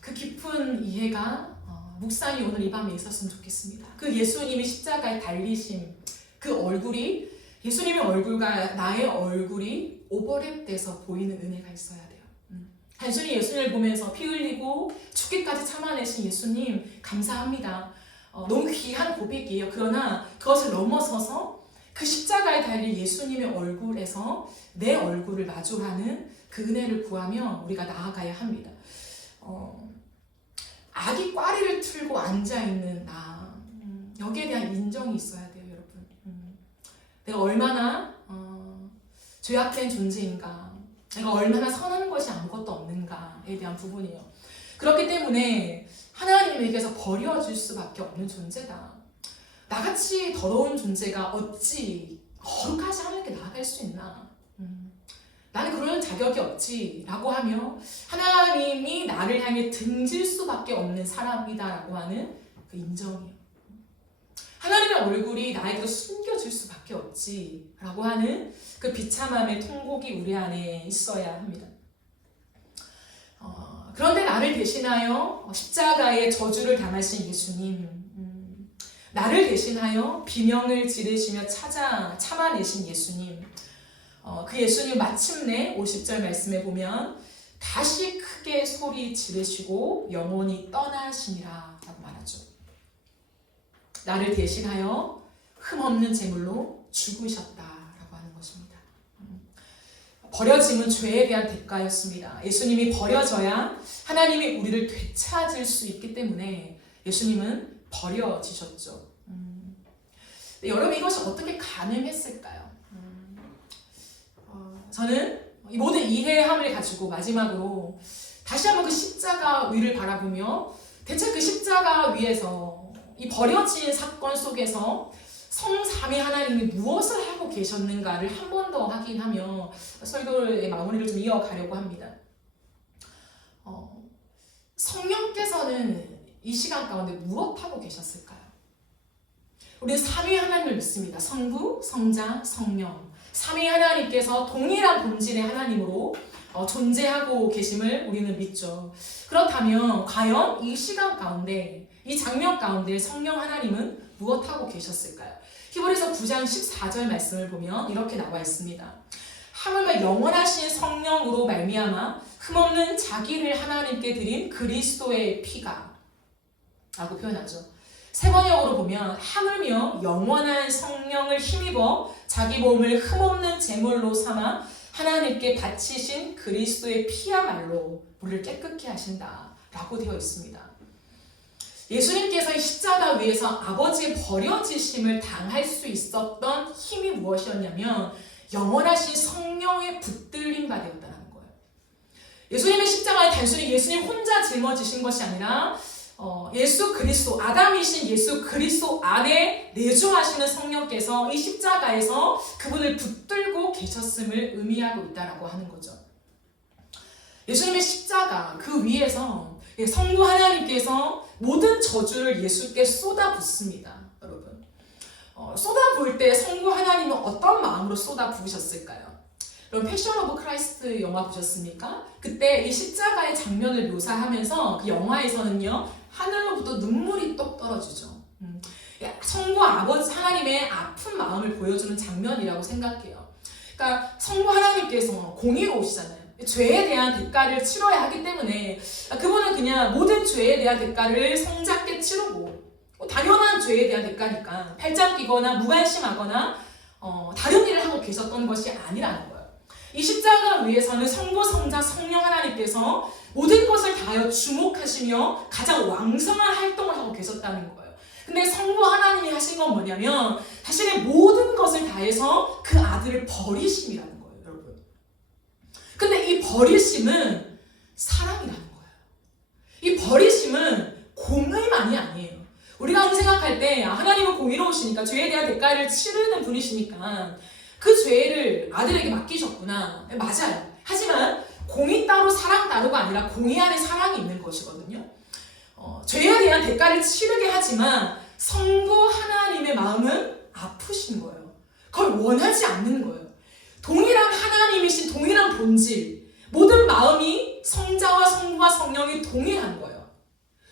그 깊은 이해가 묵상이 오늘 이 밤에 있었으면 좋겠습니다. 그 예수님이 십자가에 달리심, 그 얼굴이 예수님의 얼굴과 나의 얼굴이 오버랩돼서 보이는 은혜가 있어야 돼요. 단순히 예수님을 보면서 피 흘리고 죽기까지 참아내신 예수님 감사합니다. 너무 귀한 고백이에요. 그러나 그것을 넘어서서 그 십자가에 달린 예수님의 얼굴에서 내 얼굴을 마주하는 그 은혜를 구하며 우리가 나아가야 합니다. 악이 꽈리를 틀고 앉아있는 나, 여기에 대한 인정이 있어야 돼요, 여러분. 내가 얼마나 죄악된 존재인가, 내가 얼마나 선한 것이 아무것도 없는가에 대한 부분이에요. 그렇기 때문에 하나님에게서 버려질 수밖에 없는 존재다. 나같이 더러운 존재가 어찌 거룩하지 하나님께 나아갈 수 있나? 나는 그런 자격이 없지 라고 하며 하나님이 나를 향해 등질 수밖에 없는 사람이다라고 하는 그 인정이에요. 하나님의 얼굴이 나에게도 숨겨질 수밖에 없지 라고 하는 그 비참함의 통곡이 우리 안에 있어야 합니다. 그런데 나를 대신하여 십자가의 저주를 당하신 예수님, 나를 대신하여 비명을 지르시며 참아내신 예수님, 그 예수님 마침내 50절 말씀에 보면 다시 크게 소리 지르시고 영원히 떠나시니라 라고 말하죠. 나를 대신하여 흠없는 제물로 죽으셨다라고 하는 것입니다. 버려짐은 죄에 대한 대가였습니다. 예수님이 버려져야 하나님이 우리를 되찾을 수 있기 때문에 예수님은 버려지셨죠. 여러분, 이것이 어떻게 가능했을까요? 저는 이 모든 이해함을 가지고 마지막으로 다시 한번 그 십자가 위를 바라보며 대체 그 십자가 위에서 이 버려진 사건 속에서 성삼위 하나님이 무엇을 하고 계셨는가를 한 번 더 확인하며 설교의 마무리를 좀 이어가려고 합니다. 성령께서는 이 시간 가운데 무엇하고 계셨을까요? 우리는 삼위 하나님을 믿습니다. 성부, 성자, 성령. 삼위 하나님께서 동일한 본질의 하나님으로 존재하고 계심을 우리는 믿죠. 그렇다면 과연 이 시간 가운데, 이 장면 가운데 성령 하나님은 무엇하고 계셨을까요? 히브리서 9장 14절 말씀을 보면 이렇게 나와 있습니다. 하물며 영원하신 성령으로 말미암아 흠없는 자기를 하나님께 드린 그리스도의 피가 라고 표현하죠. 세 번역으로 보면 하물며 영원한 성령을 힘입어 자기 몸을 흠없는 제물로 삼아 하나님께 바치신 그리스도의 피야말로 우리를 깨끗게 하신다 라고 되어 있습니다. 예수님께서 이 십자가 위에서 아버지의 버려지심을 당할 수 있었던 힘이 무엇이었냐면 영원하신 성령의 붙들림 받았다는 거예요. 예수님의 십자가에 단순히 예수님 혼자 짊어지신 것이 아니라 예수 그리스도, 아담이신 예수 그리스도 안에 내주하시는 성령께서 이 십자가에서 그분을 붙들고 계셨음을 의미하고 있다라고 하는 거죠. 예수님의 십자가 그 위에서 성부 하나님께서 모든 저주를 예수께 쏟아붓습니다. 여러분, 쏟아부을 때 성부 하나님은 어떤 마음으로 쏟아부으셨을까요? 여러분, 패션 오브 크라이스트 영화 보셨습니까? 그때 이 십자가의 장면을 묘사하면서 그 영화에서는요, 하늘로부터 눈물이 똑 떨어지죠. 성부 아버지 하나님의 아픈 마음을 보여주는 장면이라고 생각해요. 그러니까 성부 하나님께서 공의로우시잖아요. 죄에 대한 대가를 치러야 하기 때문에 그분은 그냥 모든 죄에 대한 대가를 성작게 치르고, 당연한 죄에 대한 대가니까 팔짱 끼거나 무관심하거나 다른 일을 하고 계셨던 것이 아니라는 거예요. 이 십자가 위에서는 성부, 성자, 성령 하나님께서 모든 것을 다하여 주목하시며 가장 왕성한 활동을 하고 계셨다는 거예요. 근데 성부 하나님이 하신 건 뭐냐면 자신의 모든 것을 다해서 그 아들을 버리심이라는 거예요, 여러분. 근데 이 버리심은 사랑이라는 거예요. 이 버리심은 공의만이 아니에요. 우리가 항상 생각할 때 하나님은 공의로우시니까 죄에 대한 대가를 치르는 분이시니까 그 죄를 아들에게 맡기셨구나. 맞아요. 하지만 공의 따로 사랑 따로가 아니라 공의 안에 사랑이 있는 것이거든요. 죄에 대한 대가를 치르게 하지만 성부 하나님의 마음은 아프신 거예요. 그걸 원하지 않는 거예요. 동일한 하나님이신 동일한 본질, 모든 마음이 성자와 성부와 성령이 동일한 거예요.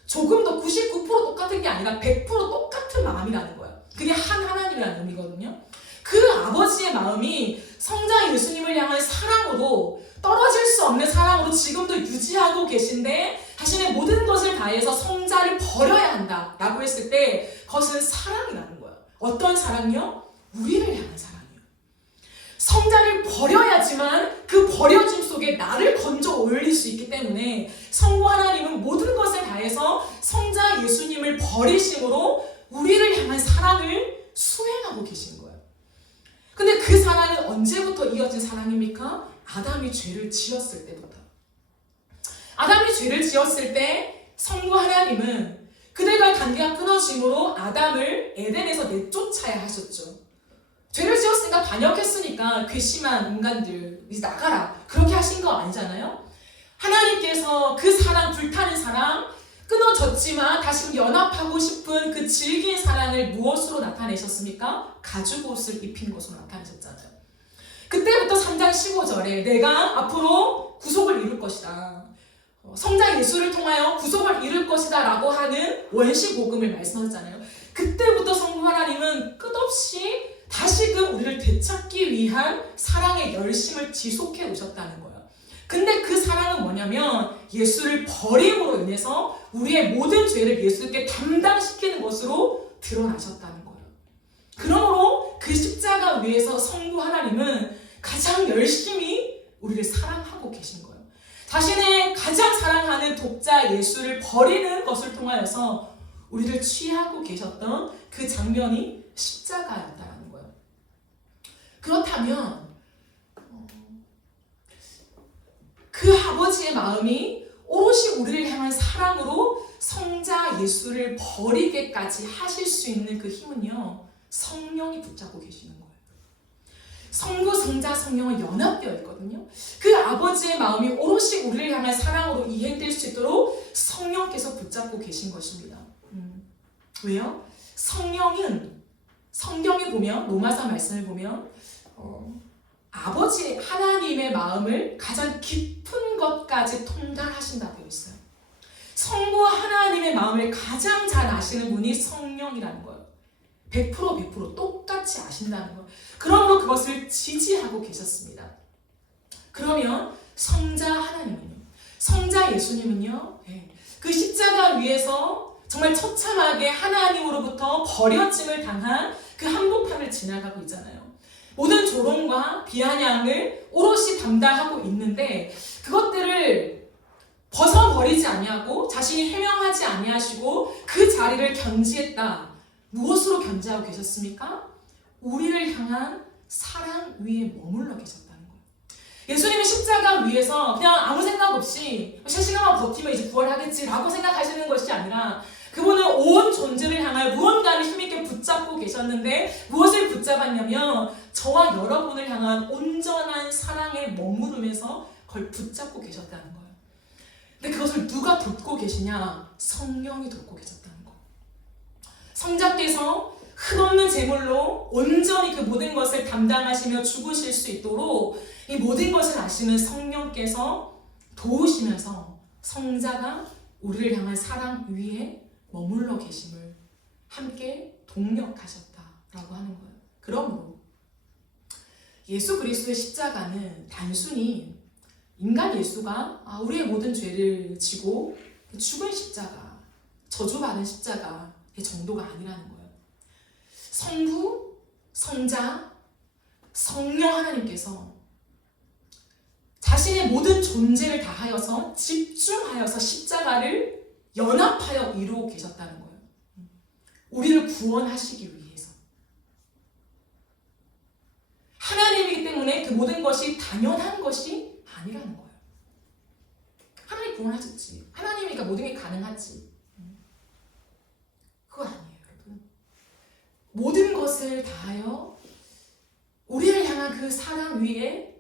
조금 더 99% 똑같은 게 아니라 100% 똑같은 마음이라는 거예요. 그게 한 하나님이라는 의미거든요. 그 아버지의 마음이 성자 예수님을 향한 사랑으로, 떨어질 수 없는 사랑으로 지금도 유지하고 계신데, 자신의 모든 것을 다해서 성자를 버려야 한다 라고 했을 때 그것은 사랑이라는 거예요. 어떤 사랑이요? 우리를 향한 사랑이에요. 성자를 버려야지만 그 버려짐 속에 나를 건져 올릴 수 있기 때문에 성부 하나님은 모든 것을 다해서 성자 예수님을 버리심으로 우리를 향한 사랑을 수행하고 계신 거예요. 근데 그 사랑은 언제부터 이어진 사랑입니까? 아담이 죄를 지었을 때부터. 아담이 죄를 지었을 때 성부 하나님은 그들과의 관계가 끊어짐으로 아담을 에덴에서 내쫓아야 하셨죠. 죄를 지었으니까 반역했으니까 괘씸한 인간들 이제 나가라 그렇게 하신 거 아니잖아요. 하나님께서 그 사랑, 불타는 사랑, 끊어졌지만 다시 연합하고 싶은 그 질긴 사랑을 무엇으로 나타내셨습니까? 가죽옷을 입힌 것으로 나타내셨잖아요. 그때부터 3장 15절에 내가 앞으로 구속을 이룰 것이다, 성자 예수를 통하여 구속을 이룰 것이다 라고 하는 원시복음을 말씀하셨잖아요. 그때부터 성부 하나님은 끝없이 다시금 우리를 되찾기 위한 사랑의 열심을 지속해 오셨다는 거예요. 근데 그 사랑은 뭐냐면 예수를 버림으로 인해서 우리의 모든 죄를 예수께 담당시키는 것으로 드러나셨다는 거예요. 그러므로 그 십자가 위에서 성부 하나님은 가장 열심히 우리를 사랑하고 계신 거예요. 자신의 가장 사랑하는 독자 예수를 버리는 것을 통하여서 우리를 취하고 계셨던 그 장면이 십자가였다는 거예요. 그렇다면 그 아버지의 마음이 오롯이 우리를 향한 사랑으로 성자 예수를 버리게까지 하실 수 있는 그 힘은요, 성령이 붙잡고 계시는 거예요. 성부, 성자, 성령은 연합되어 있거든요. 그 아버지의 마음이 오롯이 우리를 향한 사랑으로 이행될 수 있도록 성령께서 붙잡고 계신 것입니다. 왜요? 성령은 성경에 보면, 로마서 말씀을 보면 아버지 하나님의 마음을 가장 깊은 것까지 통달하신다고 되어 있어요. 성부 하나님의 마음을 가장 잘 아시는 분이 성령이라는 거예요. 100% 똑같이 아신다는 거예요. 그러므로 그것을 지지하고 계셨습니다. 그러면 성자 하나님은요? 성자 예수님은요? 그 십자가 위에서 정말 처참하게 하나님으로부터 버려짐을 당한 그 한복판을 지나가고 있잖아요. 모든 조롱과 비아냥을 오롯이 담당하고 있는데 그것들을 벗어버리지 아니하고 자신이 해명하지 아니하시고 그 자리를 견지했다. 무엇으로 견지하고 계셨습니까? 우리를 향한 사랑 위에 머물러 계셨다는 거예요. 예수님이 십자가 위에서 그냥 아무 생각 없이 3시간만 버티면 이제 부활하겠지라고 생각하시는 것이 아니라 그분은 온 존재를 향하여 무언가를 힘있게 붙잡고 계셨는데 무엇을 붙잡았냐면 저와 여러분을 향한 온전한 사랑에 머무르면서 그걸 붙잡고 계셨다는 거예요. 근데 그것을 누가 돕고 계시냐? 성령이 돕고 계셨다는 거예요. 성자께서 흠없는 제물로 온전히 그 모든 것을 담당하시며 죽으실 수 있도록 이 모든 것을 아시는 성령께서 도우시면서 성자가 우리를 향한 사랑 위에 머물러 계심을 함께 동력하셨다라고 하는 거예요. 그러므로 예수 그리스도의 십자가는 단순히 인간 예수가 우리의 모든 죄를 지고 죽은 십자가, 저주받은 십자가의 정도가 아니라는 거예요. 성부, 성자, 성령 하나님께서 자신의 모든 존재를 다하여서 집중하여서 십자가를 연합하여 이루고 계셨다는 거예요. 우리를 구원하시기 위해서. 하나님이기 때문에 그 모든 것이 당연한 것이 아니라는 거예요. 하나님 구원하셨지. 하나님이니까 모든 게 가능하지. 그거 아니에요, 여러분. 모든 것을 다하여 우리를 향한 그 사랑 위에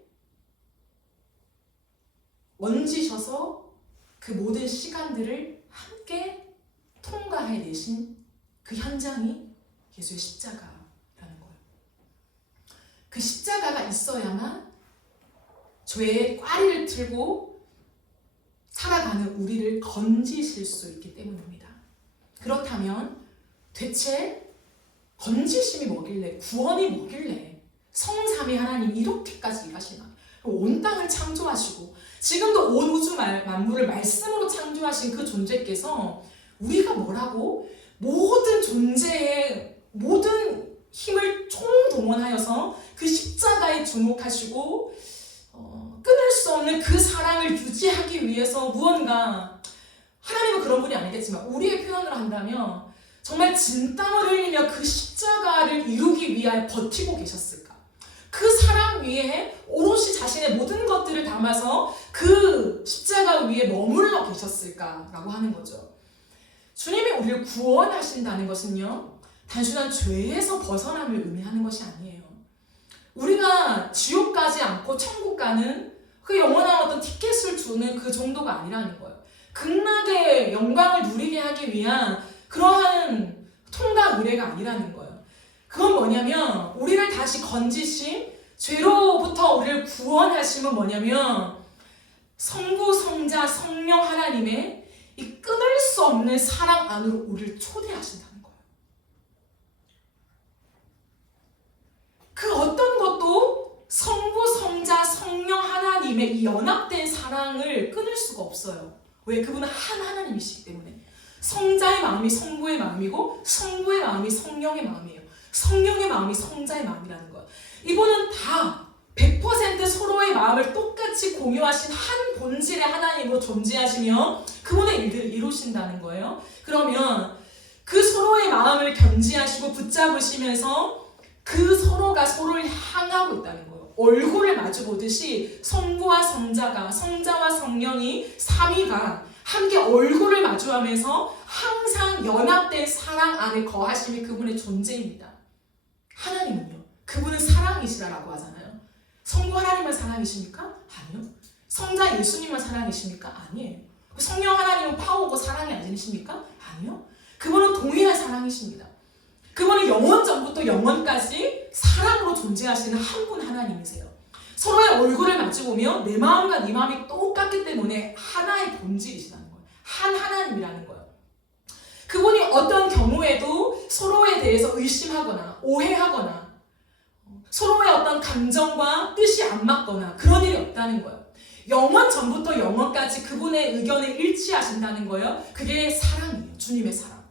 얹으셔서 그 모든 시간들을 함께 통과해내신 그 현장이 예수의 십자가라는 거예요. 그 십자가가 있어야만 죄의 꽈리를 틀고 살아가는 우리를 건지실 수 있기 때문입니다. 그렇다면 대체 건지심이 뭐길래, 구원이 뭐길래 성삼위 하나님 이렇게까지 일하시나? 온 땅을 창조하시고 지금도 온 우주 만물을 말씀으로 창조하신 그 존재께서 우리가 뭐라고 모든 존재의 모든 힘을 총동원하여서 그 십자가에 주목하시고 끊을 수 없는 그 사랑을 유지하기 위해서 무언가, 하나님은 그런 분이 아니겠지만 우리의 표현을 한다면 정말 진땀을 흘리며 그 십자가를 이루기 위하여 버티고 계셨을까? 그 사랑 위에 오롯이 자신의 모든 것들을 담아서 그 십자가 위에 머물러 계셨을까라고 하는 거죠. 주님이 우리를 구원하신다는 것은요, 단순한 죄에서 벗어남을 의미하는 것이 아니에요. 우리가 지옥 가지 않고 천국 가는 그 영원한 어떤 티켓을 주는 그 정도가 아니라는 거예요. 극락의 영광을 누리게 하기 위한 그러한 통과 의례가 아니라는 거예요. 그건 뭐냐면 우리를 다시 건지신, 죄로부터 우리를 구원하심은 뭐냐면 성부, 성자, 성령 하나님의 이 끊을 수 없는 사랑 안으로 우리를 초대하신다는 거예요. 그 어떤 것도 성부, 성자, 성령 하나님의 이 연합된 사랑을 끊을 수가 없어요. 왜? 그분은 한 하나님이시기 때문에. 성자의 마음이 성부의 마음이고 성부의 마음이 성령의 마음이에요. 성령의 마음이 성자의 마음이라는 거예요. 이분은 다 100% 서로의 마음을 똑같이 공유하신 한 본질의 하나님으로 존재하시며 그분의 일들을 이루신다는 거예요. 그러면 그 서로의 마음을 견지하시고 붙잡으시면서 그 서로가 서로를 향하고 있다는 거예요. 얼굴을 마주 보듯이 성부와 성자가, 성자와 성령이 삼위가 함께 얼굴을 마주하면서 항상 연합된 사랑 안에 거하심이 그분의 존재입니다. 하나님은요, 그분은 사랑이시라고 하잖아요. 성부 하나님은 사랑이십니까? 아니요. 성자 예수님은 사랑이십니까? 아니에요. 성령 하나님은 파워고 사랑이 아니십니까? 아니요. 그분은 동일한 사랑이십니다. 그분은 영원 전부터 영원까지 사랑으로 존재하시는 한 분 하나님이세요. 서로의 얼굴을 마주보며 내 마음과 네 마음이 똑같기 때문에 하나의 본질이시라는 거예요. 한 하나님이라는 거예요. 그분이 어떤 경우에도 서로에 대해서 의심하거나 오해하거나 서로의 어떤 감정과 뜻이 안 맞거나 그런 일이 없다는 거예요. 영원 전부터 영원까지 그분의 의견에 일치하신다는 거예요. 그게 사랑이에요. 주님의 사랑.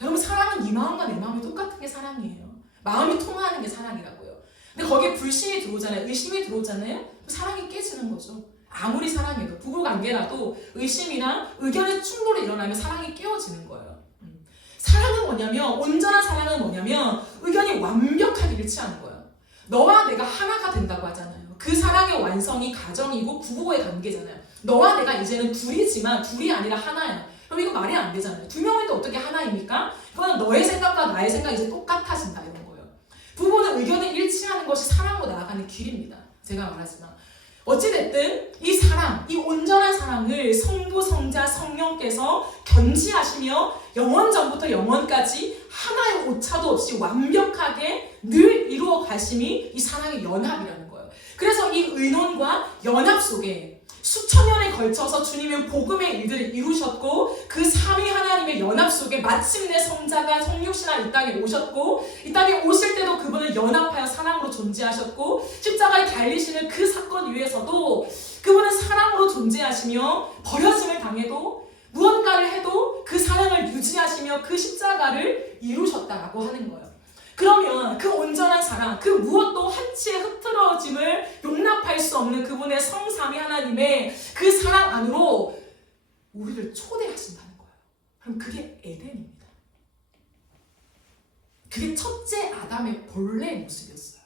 여러분, 사랑은 네 마음과 내 마음이 똑같은 게 사랑이에요. 마음이 통하는 게 사랑이라고요. 근데 거기에 불신이 들어오잖아요. 의심이 들어오잖아요. 사랑이 깨지는 거죠. 아무리 사랑해도 부부관계라도 의심이나 의견의 충돌이 일어나면 사랑이 깨어지는 거예요. 사랑은 뭐냐면, 온전한 사랑은 뭐냐면 의견이 완벽하게 일치하는 거예요. 너와 내가 하나가 된다고 하잖아요. 그 사랑의 완성이 가정이고 부부의 관계잖아요. 너와 내가 이제는 둘이지만 둘이 아니라 하나야. 그럼 이거 말이 안 되잖아요. 두 명인데 어떻게 하나입니까? 그거는 너의 생각과 나의 생각이 이제 똑같아진다 이런 거예요. 부부는 의견에 일치하는 것이 사랑으로 나아가는 길입니다. 제가 말하지만 어찌됐든 이 사랑, 이 온전한 사랑을 성부, 성자, 성령께서 견지하시며 영원 전부터 영원까지 하나의 오차도 없이 완벽하게 늘 이루어 가심이 이 사랑의 연합이라는 거예요. 그래서 이 의논과 연합 속에 수천 년에 걸쳐서 주님은 복음의 일들을 이루셨고 그 삼위 하나님의 연합 속에 마침내 성자가 성육신한 이 땅에 오셨고 이 땅에 오실 때도 그분을 연합하여 사랑으로 존재하셨고 십자가에 달리시는 그 사건 위에서도 그분은 사랑으로 존재하시며 버려짐을 당해도 무언가를 해도 그 사랑을 유지하시며 그 십자가를 이루셨다라고 하는 거예요. 그러면 그 온전한 사랑, 그 무엇도 한치의 흐트러짐을 용납할 수 없는 그분의 성삼위 하나님의 그 사랑 안으로 우리를 초대하신다는 거예요. 그럼 그게 에덴입니다. 그게 첫째 아담의 본래의 모습이었어요.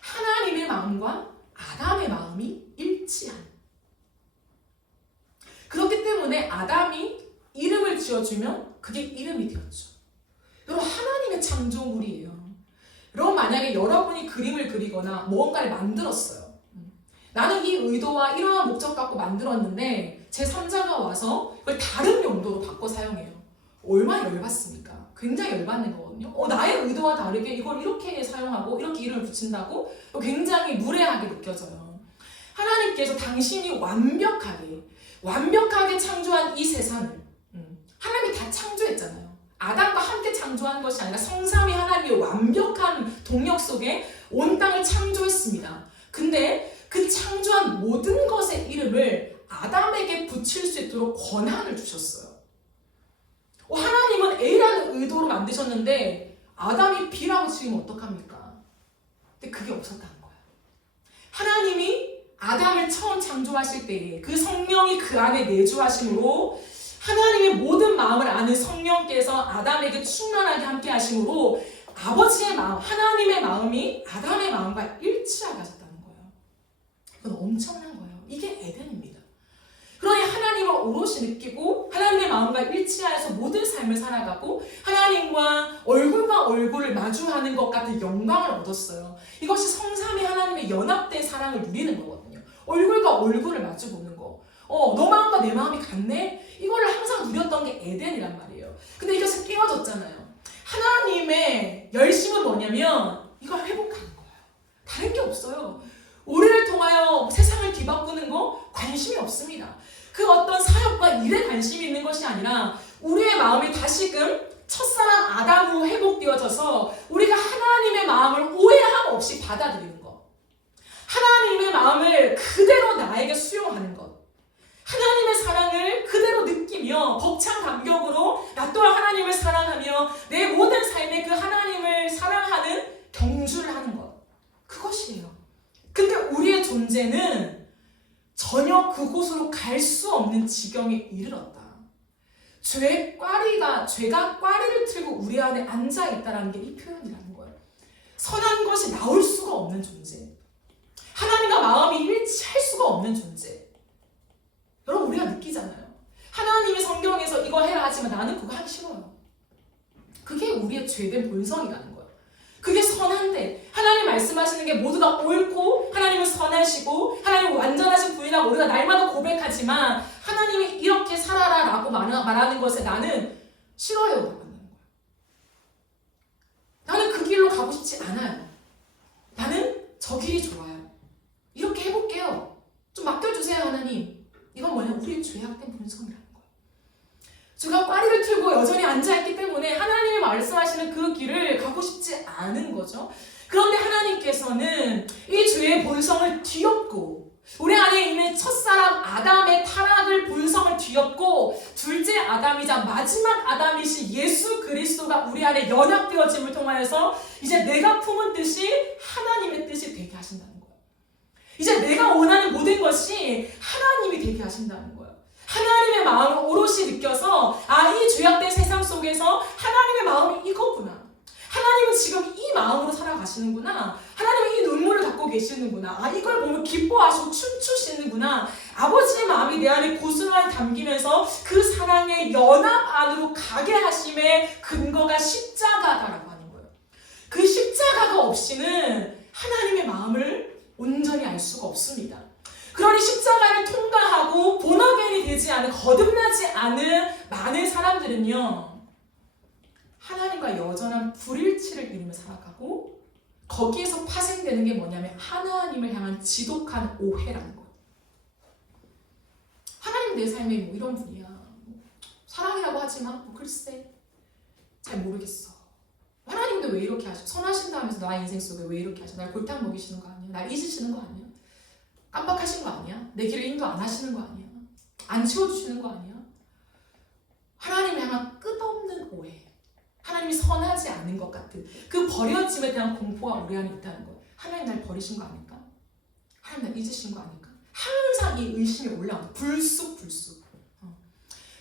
하나님의 마음과 아담의 마음이 일치한. 그렇기 때문에 아담이 이름을 지어주면 그게 이름이 되었죠. 여러분, 하나님의 창조물이에요. 여러분, 만약에 여러분이 그림을 그리거나 무언가를 만들었어요. 나는 이 의도와 이러한 목적 갖고 만들었는데 제3자가 와서 이걸 다른 용도로 바꿔 사용해요. 얼마나 열받습니까? 굉장히 열받는 거거든요. 나의 의도와 다르게 이걸 이렇게 사용하고 이렇게 이름을 붙인다고 굉장히 무례하게 느껴져요. 하나님께서 당신이 완벽하게 창조한 이 세상을 하나님이 다 창조했잖아요. 아담과 함께 창조한 것이 아니라 성삼위 하나님의 완벽한 동력 속에 온 땅을 창조했습니다. 근데 그 창조한 모든 것의 이름을 아담에게 붙일 수 있도록 권한을 주셨어요. 하나님은 A라는 의도로 만드셨는데 아담이 B라고 지으면 어떡합니까? 근데 그게 없었다는 거예요. 하나님이 아담을 처음 창조하실 때에 그 성령이 그 안에 내주하심으로 하나님의 모든 마음을 아는 성령께서 아담에게 충만하게 함께 하심으로 아버지의 마음, 하나님의 마음이 아담의 마음과 일치하게 하셨다는 거예요. 이건 엄청난 거예요. 이게 에덴입니다. 그러니 하나님을 오롯이 느끼고 하나님의 마음과 일치하여서 모든 삶을 살아가고 하나님과 얼굴과 얼굴을 마주하는 것 같은 영광을 얻었어요. 이것이 성삼위 하나님의 연합된 사랑을 누리는 거거든요. 얼굴과 얼굴을 마주보는 거. 너 마음과 내 마음이 같네? 이거를 항상 누렸던 게 에덴이란 말이에요. 근데 이것이 깨어졌잖아요. 하나님의 열심은 뭐냐면 이걸 회복하는 거예요. 다른 게 없어요. 우리를 통하여 세상을 뒤바꾸는 거 관심이 없습니다. 그 어떤 사역과 일에 관심이 있는 것이 아니라 우리의 마음이 다시금 첫사랑 아담으로 회복되어져서 우리가 하나님의 마음을 오해함 없이 받아들이는 것. 하나님의 마음을 그대로 나에게 수용하는 것. 하나님의 사랑을 그대로 느끼며 벅찬 감격으로 나 또한 하나님을 사랑하며 내 모든 삶에 그 하나님을 사랑하는 경주를 하는 것. 그것이에요. 근데 우리의 존재는 전혀 그곳으로 갈 수 없는 지경에 이르렀다. 죄가 꽈리를 틀고 우리 안에 앉아있다는 게 이 표현이라는 거예요. 선한 것이 나올 수가 없는 존재. 하나님과 마음이 일치할 수가 없는 존재. 여러분 우리가 느끼잖아요. 하나님의 성경에서 이거 해라 하지만 나는 그거 하기 싫어요. 그게 우리의 죄된 본성이라는 거예요. 그게 선한데 하나님 말씀하시는 게 모두가 옳고 하나님은 선하시고 하나님은 완전하신 분이라고 우리가 날마다 고백하지만 하나님이 이렇게 살아라 라고 말하는 것에 나는 싫어요 라고 하는 거예요. 나는 그 길로 가고 싶지 않아요. 나는 저 길이 좋아요. 이렇게 해볼게요. 좀 맡겨주세요 하나님. 이건 뭐냐? 우리의 죄악된 본성이라는 거예요. 제가 꽈리를 틀고 여전히 앉아있기 때문에 하나님이 말씀하시는 그 길을 가고 싶지 않은 거죠. 그런데 하나님께서는 이 죄의 본성을 뒤엎고 우리 안에 있는 첫사람 아담의 타락을 본성을 뒤엎고 둘째 아담이자 마지막 아담이신 예수 그리스도가 우리 안에 연합되어짐을 통하여서 이제 내가 품은 뜻이 하나님의 뜻이 되게 하신다는 거예요. 이제 내가 원하는 모든 것이 하나님이 되게 하신다는 거예요. 하나님의 마음을 오롯이 느껴서 이 죄악된 세상 속에서 하나님의 마음이 이거구나. 하나님은 지금 이 마음으로 살아가시는구나. 하나님은 이 눈물을 갖고 계시는구나. 이걸 보면 기뻐하시고 춤추시는구나. 아버지의 마음이 내 안에 고스란히 담기면서 그 사랑의 연합 안으로 가게 하심의 근거가 십자가다라고 하는 거예요. 그 십자가가 없이는 하나님의 마음을 온전히 알 수가 없습니다. 그러니 십자가를 통과하고 본어겐이 되지 않은 거듭나지 않은 많은 사람들은요 하나님과 여전한 불일치를 이루며 살아가고 거기에서 파생되는 게 뭐냐면 하나님을 향한 지독한 오해라는 거예요. 하나님 내 삶에 뭐 이런 분이야. 사랑이라고 하지만 글쎄 잘 모르겠어. 하나님도 왜 이렇게 하셔? 선하신다 하면서 나의 인생 속에 왜 이렇게 하셔? 날 골탕 먹이시는 거 아니야? 날 잊으시는 거 아니야? 깜빡하신 거 아니야? 내 길을 인도 안 하시는 거 아니야? 안 치워주시는 거 아니야? 하나님을 향한 끝없는 오해. 하나님이 선하지 않은 것 같은 그 버려짐에 대한 공포가 우리 안에 있다는 거예요. 하나님 날 버리신 거 아닐까? 하나님 날 잊으신 거 아닐까? 항상 이 의심이 올라오는 불쑥.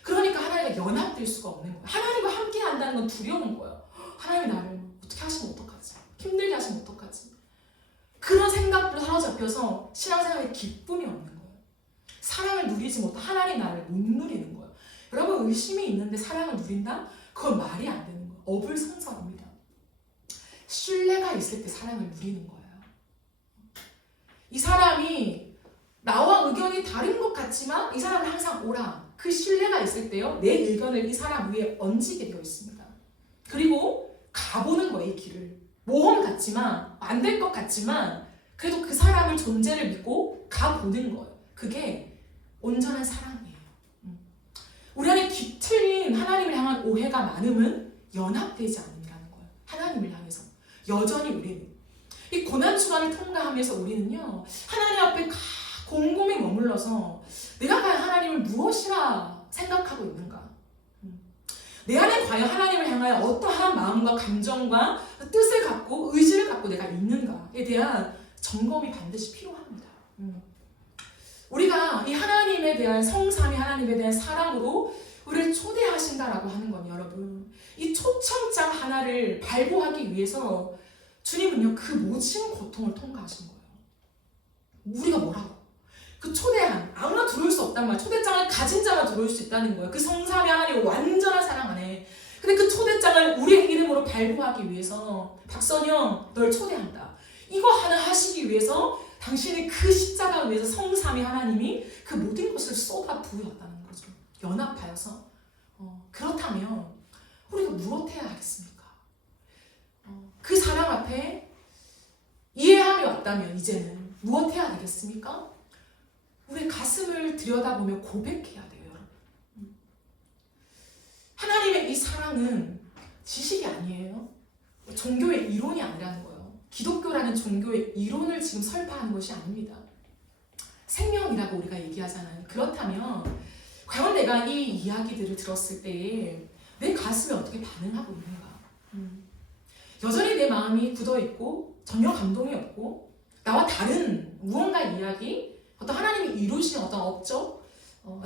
그러니까 하나님과 연합될 수가 없는 거예요. 하나님과 함께 한다는 건 두려운 거예요. 하나님이 나를 어떻게 하시면 어떡하지? 힘들게 하시면 어떡하지? 그런 생각으로 사로잡혀서 신앙생활에 기쁨이 없는 거예요. 사랑을 누리지 못해 하나님 나를 못 누리는 거예요. 여러분 의심이 있는데 사랑을 누린다? 그건 말이 안 되는 거예요. 어불성설입니다. 신뢰가 있을 때 사랑을 누리는 거예요. 이 사람이 나와 의견이 다른 것 같지만 이 사람은 항상 오라. 그 신뢰가 있을 때요. 내 의견을 이 사람 위에 얹게 되어 있습니다. 그리고 가보는 거예요. 이 길을. 모험 같지만 안 될 것 같지만 그래도 그 사람의 존재를 믿고 가보는 거예요. 그게 온전한 사랑이에요. 우리 안에 뒤틀린 하나님을 향한 오해가 많음은 연합되지 않음이라는 거예요. 하나님을 향해서 여전히 우리는 이 고난주간을 통과하면서 우리는요 하나님 앞에 곰곰이 머물러서 내가 과연 하나님을 무엇이라 생각하고 있는가, 내 안에 과연 하나님을 향하여 어떠한 마음과 감정과 뜻을 갖고 의지를 갖고 내가 있는가에 대한 점검이 반드시 필요합니다. 우리가 이 하나님에 대한 성삼위 하나님에 대한 사랑으로 우리를 초대하신다라고 하는 건 여러분 이 초청장 하나를 발부하기 위해서 주님은요 그 모진 고통을 통과하신 거예요. 우리가 뭐라고? 그 초대한 아무나 들어올 수 없단 말이야. 초대장을 가진 자만 들어올 수 있다는 거예요. 그 성삼위 하나님의 완전한 사랑 안에. 근데 그 초대장을 우리의 이름으로 발부하기 위해서 박선영 널 초대한다. 이거 하나 하시기 위해서 당신이 그 십자가 위에서 성삼위 하나님이 그 모든 것을 쏟아 부으셨다는 거죠. 연합하여서. 그렇다면 우리가 무엇해야 하겠습니까? 그 사랑 앞에 이해함이 왔다면 이제는 무엇해야 되겠습니까? 우리의 가슴을 들여다보며 고백해야 돼요, 여러분. 하나님의 이 사랑은 지식이 아니에요. 종교의 이론이 아니라는 거예요. 기독교라는 종교의 이론을 지금 설파하는 것이 아닙니다. 생명이라고 우리가 얘기하잖아요. 그렇다면 과연 내가 이 이야기들을 들었을 때에 내 가슴이 어떻게 반응하고 있는가? 여전히 내 마음이 굳어있고 전혀 감동이 없고 나와 다른 무언가 이야기, 어떤 하나님이 이루신 어떤 업적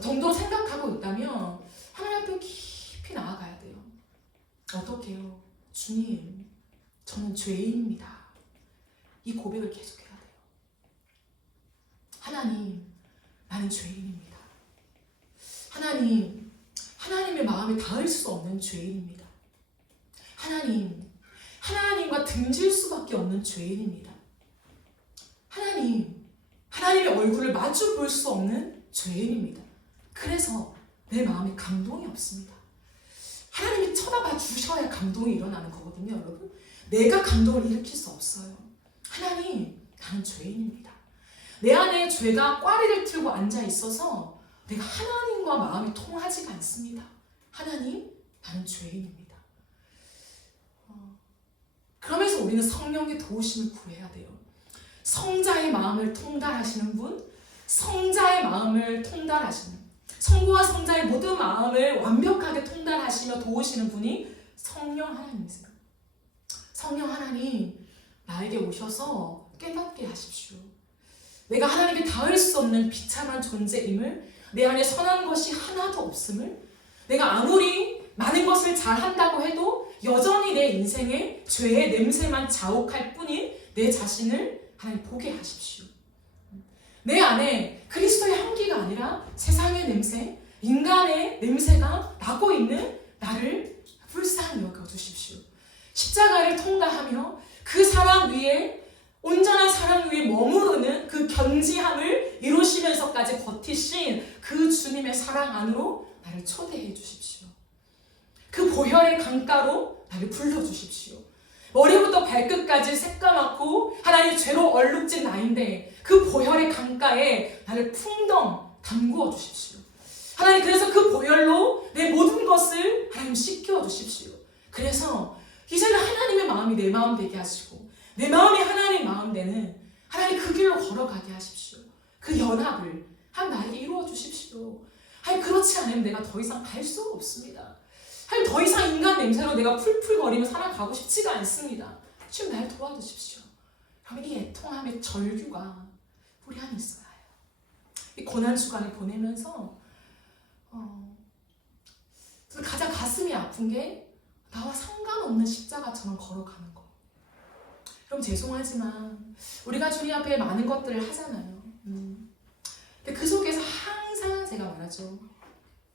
정도 생각하고 있다면 하나님 앞에 깊이 나아가야 돼요. 어떻게 해요? 주님, 저는 죄인입니다. 이 고백을 계속해야 돼요. 하나님, 나는 죄인입니다. 하나님, 하나님의 마음에 닿을 수 없는 죄인입니다. 하나님, 하나님과 등질 수밖에 없는 죄인입니다. 하나님, 하나님의 얼굴을 마주 볼 수 없는 죄인입니다. 그래서 내 마음에 감동이 없습니다. 하나님이 쳐다봐 주셔야 감동이 일어나는 거거든요, 여러분. 내가 감동을 일으킬 수 없어요. 하나님, 나는 죄인입니다. 내 안에 죄가 꽈리를 틀고 앉아 있어서 내가 하나님과 마음이 통하지가 않습니다. 하나님, 나는 죄인입니다. 그러면서 우리는 성령의 도우심을 구해야 돼요. 성자의 마음을 통달하시는 분, 성자의 마음을 통달하시는, 성부와 성자의 모든 마음을 완벽하게 통달하시며 도우시는 분이 성령 하나님이세요. 성령 하나님, 나에게 오셔서 깨닫게 하십시오. 내가 하나님께 닿을 수 없는 비참한 존재임을, 내 안에 선한 것이 하나도 없음을, 내가 아무리 많은 것을 잘한다고 해도 여전히 내 인생에 죄의 냄새만 자욱할 뿐인 내 자신을 하나님 보게 하십시오. 내 안에 그리스도의 향기가 아니라 세상의 냄새, 인간의 냄새가 나고 있는 나를 불쌍히 여겨주십시오. 십자가를 통과하며 그 사랑 위에, 온전한 사랑 위에 머무르는 그 견지함을 이루시면서까지 버티신 그 주님의 사랑 안으로 나를 초대해 주십시오. 그 보혈의 강가로 나를 불러주십시오. 머리부터 발끝까지 새까맣고 하나님 죄로 얼룩진 나인데 그 보혈의 강가에 나를 풍덩 담그어 주십시오. 하나님, 그래서 그 보혈로 내 모든 것을 하나님 씻겨 주십시오. 그래서 이제는 하나님의 마음이 내 마음 되게 하시고 내 마음이 하나님의 마음 되는 하나님 그 길로 걸어가게 하십시오. 그 연합을 하나님 나에게 이루어 주십시오. 하나님, 그렇지 않으면 내가 더 이상 갈 수가 없습니다. 하나님, 더 이상 인간 냄새로 내가 풀풀거리며 살아가고 싶지가 않습니다. 주님, 날 도와주십시오. 여러분, 이 애통함의 절규가 우리 안에 있어야 해요. 이 고난주간을 보내면서 가장 가슴이 아픈 게 나와 상관없는 십자가처럼 걸어가는 거. 그럼 죄송하지만 우리가 주님 앞에 많은 것들을 하잖아요. 근데 그 속에서 항상 제가 말하죠.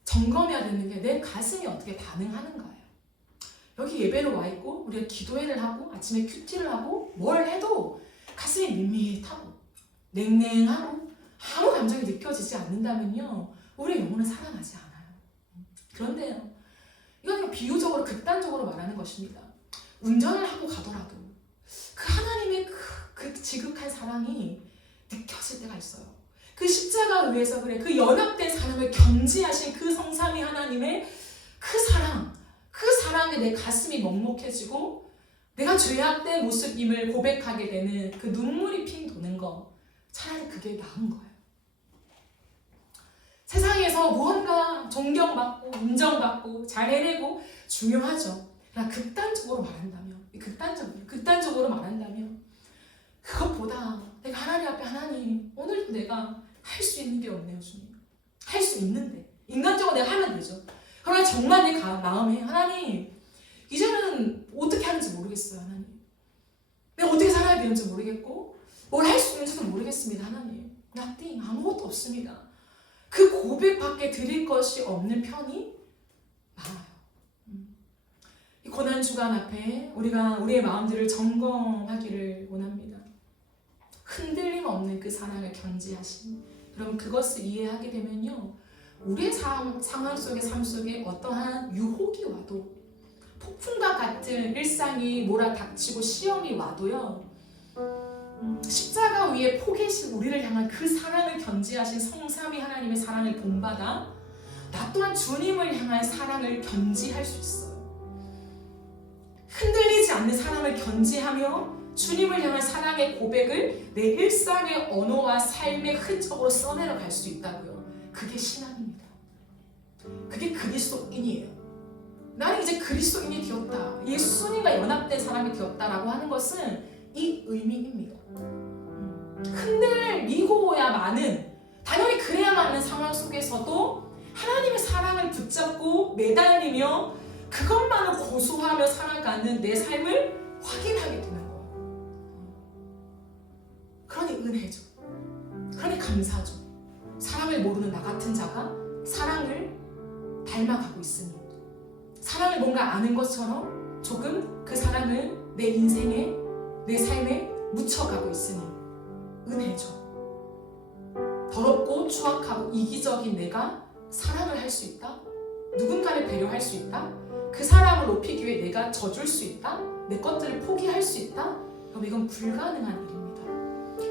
점검해야 되는 게 내 가슴이 어떻게 반응하는가예요. 여기 예배로 와 있고 우리가 기도회를 하고 아침에 큐티를 하고 뭘 해도 가슴이 밋밋하고 냉랭하고 아무 감정이 느껴지지 않는다면요, 우리의 영혼은 살아나지 않아요. 그런데요, 이건 그냥 비유적으로 극단적으로 말하는 것입니다. 운전을 하고 가더라도 그 하나님의 그 지극한 사랑이 느껴질 때가 있어요. 그 십자가 위에서 그 연합된 사랑을 견지하신 그 성삼위 하나님의 그 사랑에 내 가슴이 먹먹해지고 내가 죄악된 모습임을 고백하게 되는 그 눈물이 핑 도는 거, 차라리 그게 나은 거예요. 세상에서 무언가 존경받고 인정받고 잘 해내고 중요하죠. 그러나 극단적으로 말한다면 그것보다 내가 하나님 앞에, 하나님 오늘도 내가 할 수 있는 게 없네요, 주님. 할 수 있는데 인간적으로 내가 하면 되죠. 그러나 정말 내 마음에, 하나님 이제는 어떻게 하는지 모르겠어요. 하나님 내가 어떻게 살아야 되는지 모르겠고 뭘 할 수 있는지도 모르겠습니다. 하나님 nothing, 아무것도 없습니다. 그 고백밖에 드릴 것이 없는 편이 나아요. 이 고난주간 앞에 우리가 우리의 마음들을 점검하기를 원합니다. 흔들림 없는 그 사랑을 견지하신, 여러분 그것을 이해하게 되면요, 우리의 상황 속에, 삶 속에 어떠한 유혹이 와도, 폭풍과 같은 일상이 몰아닥치고 시험이 와도요, 십자가 위에 포개신 우리를 향한 그 사랑을 견지하신 성삼위 하나님의 사랑을 본받아 나 또한 주님을 향한 사랑을 견지할 수 있어요. 흔들리지 않는 사랑을 견지하며 주님을 향한 사랑의 고백을 내 일상의 언어와 삶의 흔적으로 써내려 갈 수 있다고요. 그게 신앙입니다. 그게 그리스도인이에요. 나는 이제 그리스도인이 되었다, 예수님과 연합된 사람이 되었다라고 하는 것은 이 의미입니다. 흔들리고야만은, 당연히 그래야만 하는 상황 속에서도 하나님의 사랑을 붙잡고 매달리며 그것만을 고수하며 살아가는 내 삶을 확인하게 되는 거예요. 그러니 은혜죠. 그러니 감사죠. 사랑을 모르는 나 같은 자가 사랑을 닮아가고 있으니, 사랑을 뭔가 아는 것처럼 조금 그 사랑을 내 인생에, 내 삶에 묻혀가고 있으니 은혜죠. 더럽고 추악하고 이기적인 내가 사랑을 할 수 있다? 누군가를 배려할 수 있다? 그 사람을 높이기 위해 내가 져줄 수 있다? 내 것들을 포기할 수 있다? 그럼 이건 불가능한 일입니다.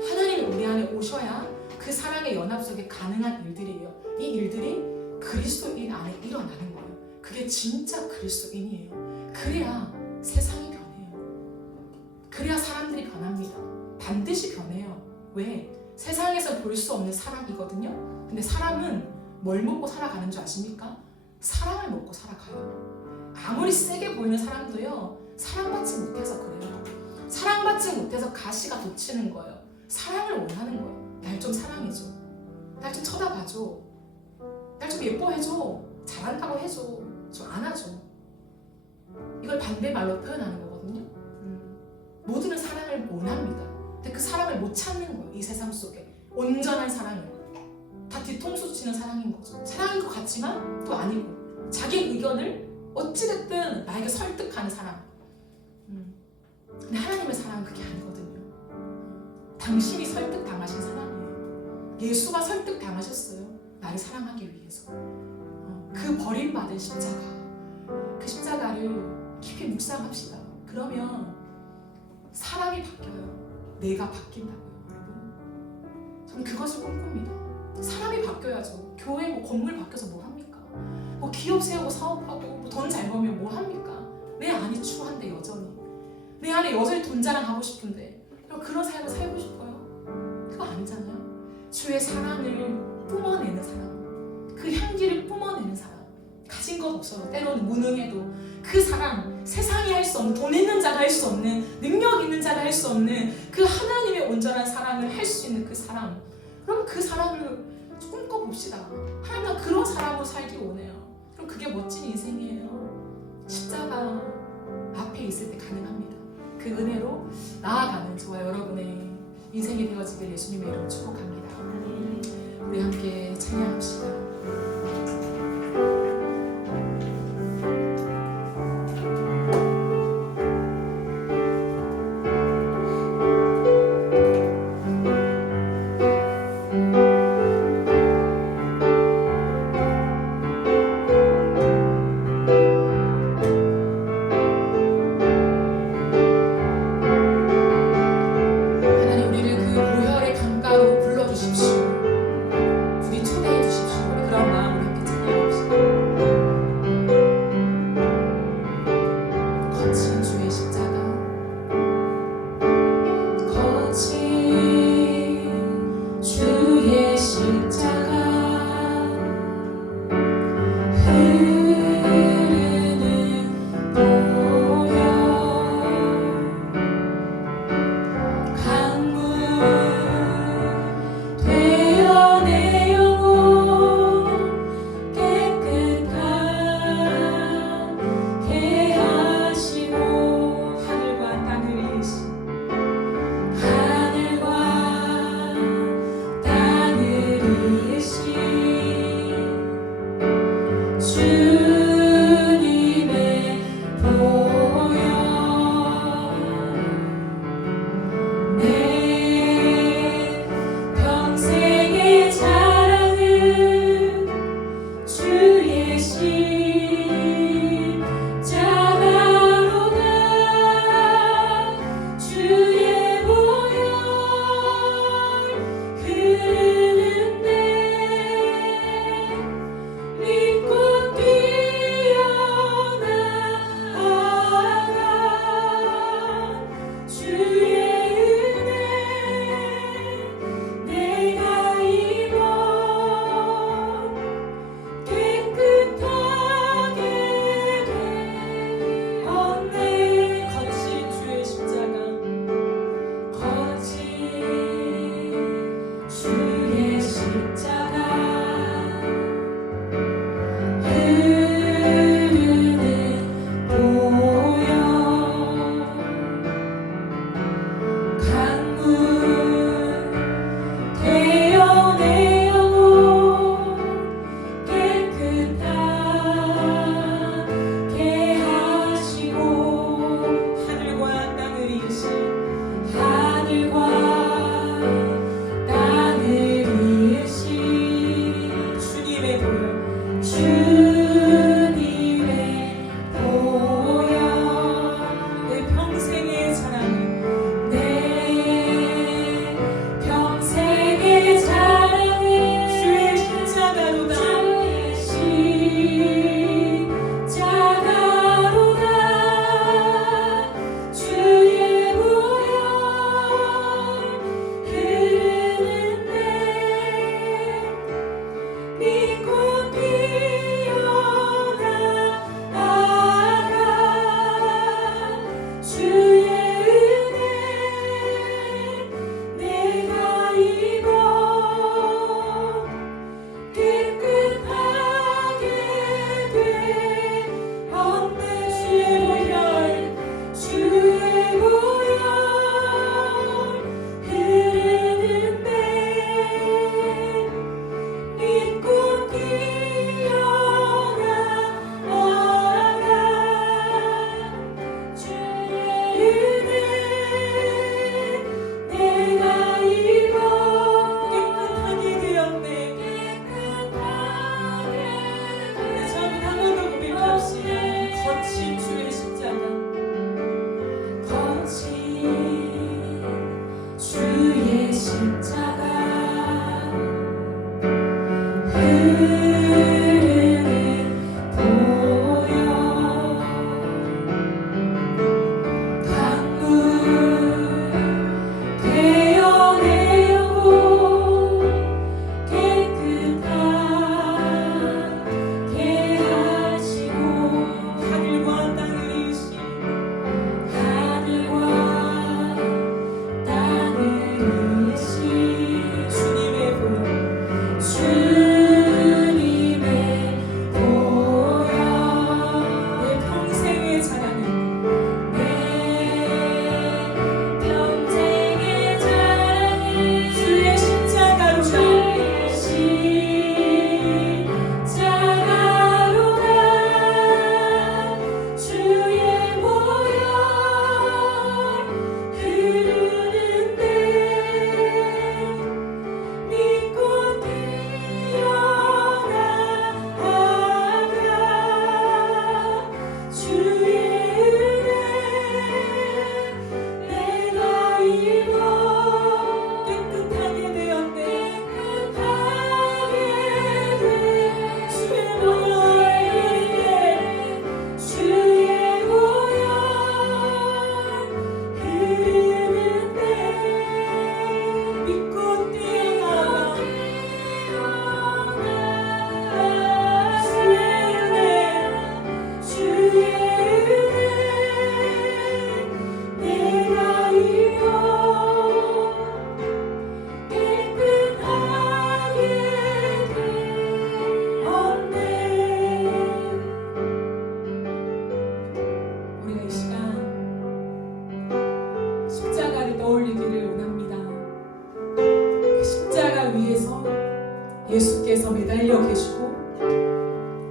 하나님이 우리 안에 오셔야 그 사랑의 연합 속에 가능한 일들이에요. 이 일들이 그리스도인 안에 일어나는 거예요. 그게 진짜 그리스도인이에요. 그래야 세상이 변해요. 그래야 사람들이 변합니다. 반드시 변해요. 왜? 세상에서 볼 수 없는 사랑이거든요. 근데 사람은 뭘 먹고 살아가는 줄 아십니까? 사랑을 먹고 살아가요. 아무리 세게 보이는 사람도요, 사랑받지 못해서 그래요. 사랑받지 못해서 가시가 돋치는 거예요. 사랑을 원하는 거예요. 날 좀 사랑해줘. 날 좀 쳐다봐줘. 날 좀 예뻐해줘. 잘한다고 해줘. 저 안아줘. 이걸 반대말로 표현하는 거거든요. 모두는 사랑을 원합니다. 근데 그 사랑을 못 찾는 거예요. 이 세상 속에 온전한 사랑을, 다 뒤통수 치는 사랑인 거죠. 사랑인 것 같지만 또 아니고, 자기 의견을 어찌됐든 나에게 설득하는 사랑. 근데 하나님의 사랑은 그게 아니거든요. 당신이 설득당하신 사랑이에요. 예수가 설득당하셨어요. 나를 사랑하기 위해서. 그 버림받은 십자가, 그 십자가를 깊이 묵상합시다. 그러면 사람이 바뀌어요. 내가 바뀐다고요, 여러분. 저는 그것을 꿈꿉니다. 사람이 바뀌어야죠. 교회 건물 바뀌어서 뭐 합니까? 기업 세우고 사업하고 돈 잘 벌면 뭐 합니까? 내 안이 추한데 여전히, 내 안에 여전히 돈 자랑하고 싶은데 그런 삶을 살고 싶어요? 그거 아니잖아요. 주의 사랑을 뿜어내는 사람, 그 향기를 뿜어내는 사람, 가진 것 없어도 때로는 무능해도 그 사랑, 세상이 할 수 없는, 돈 있는 자가 할 수 없는, 능력 있는 자가 할 수 없는 그 하나님의 온전한 사랑을 할 수 있는 그 사랑, 그럼 그 사랑을 꿈꿔봅시다. 하나님, 나 그런 사람으로 살기 원해요. 그럼 그게 멋진 인생이에요. 십자가 앞에 있을 때 가능합니다. 그 은혜로 나아가는 저와 여러분의 인생이 되어지길 예수님의 이름으로 축복합니다. 우리 함께 찬양합시다. 예수께서 매달려 계시고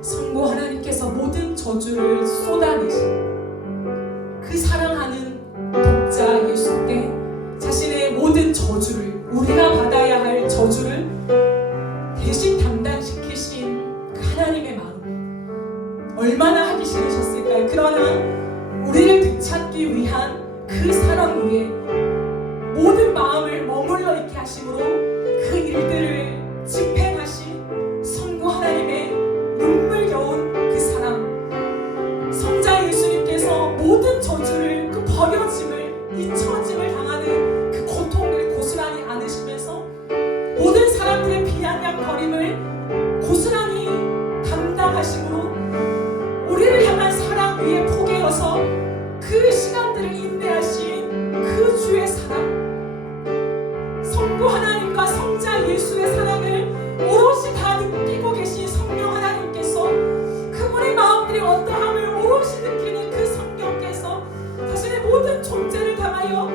성부 하나님께서 모든 저주를 쏟아내신 그 사랑하는 독자 예수께 자신의 그 저주를, 우리가 받아야 할 저주를 대신 담당시키신 그 하나님의 마음 얼마나 하기 싫으셨을까요? 그러나 우리를 되찾기 위한 그 사랑 위에 모든 마음을 머물러 있게 하심으로 그 일들을 집행하신 성부 하나님의 눈물겨운 그 사랑, 성자 예수님께서 모든 저주를, 그 버려짐을, 잊혀짐을 당하는 그 고통을 고스란히 안으시면서 모든 사람들의 비아냥거림을 고스란히 담당하심으로 우리를 향한 사랑 위에 포개어서 그 시간들을 인내하신 그 주의 사랑, 성부 하나님과 성자 예수의 사랑을 오롯이 다 느끼고 계신 성령 하나님께서, 그분의 마음들이 어떠함을 오롯이 느끼는 그 성령께서 자신의 모든 존재를 당하여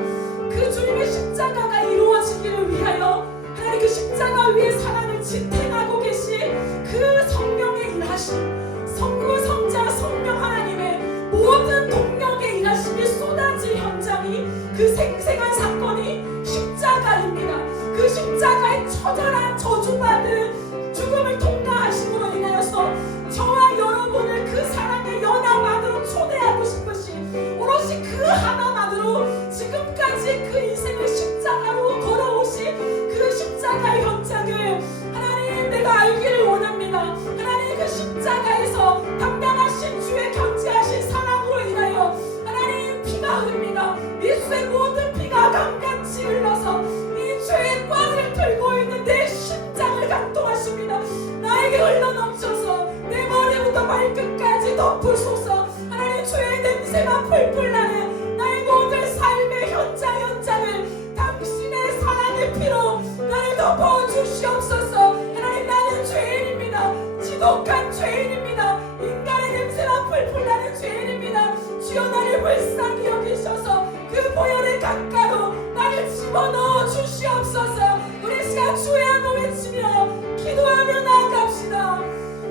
그 주님의 십자가가 이루어지기를 위하여 하나님 그 십자가 위에 사랑을 지탱하고 계신 그 성령의 일하심, 성부, 성자, 성령 하나님의 모든 동력의 일하심이 쏟아질 현장이, 그 생생한 사건이 십자가입니다. 그 십자가의 처절한 저주받은 죽음을 통과하심으로 인하여서 저와 여러분을 그 사랑의 연합 안으로 초대하고 싶으신 오롯이 그 하나만으로 지금까지 그 인생을 십자가로 걸어오신 그 십자가의 현장을 하나님 내가 알기를 원합니다. 하나님 그 십자가에서 담당하신 주의 견제하신 사랑으로 인하여 하나님 피가 흐릅니다. 예수의 모든 피가 강같이 흘러서 이 죄의 꽈를 들고 있는 내 심장을 감동하십니다. 나에게 흘러넘쳐서 내 머리부터 발끝까지 덮으소서. 하나님 죄의 냄새가 풀풀 나는 나의 모든 삶의 현장을 당신의 사랑의 피로 나를 덮어주시옵소서. 하나님 나는 죄인입니다. 지독한 죄인입니다. 인간의 냄새가 풀풀 나는 죄인입니다. 주여 나를 불쌍히 여기셔서 그 보혈의 강가로 나를 집어넣어 주시옵소서. 우리 시간 주의 한번 외치며 기도하며 나아갑시다.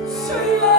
주여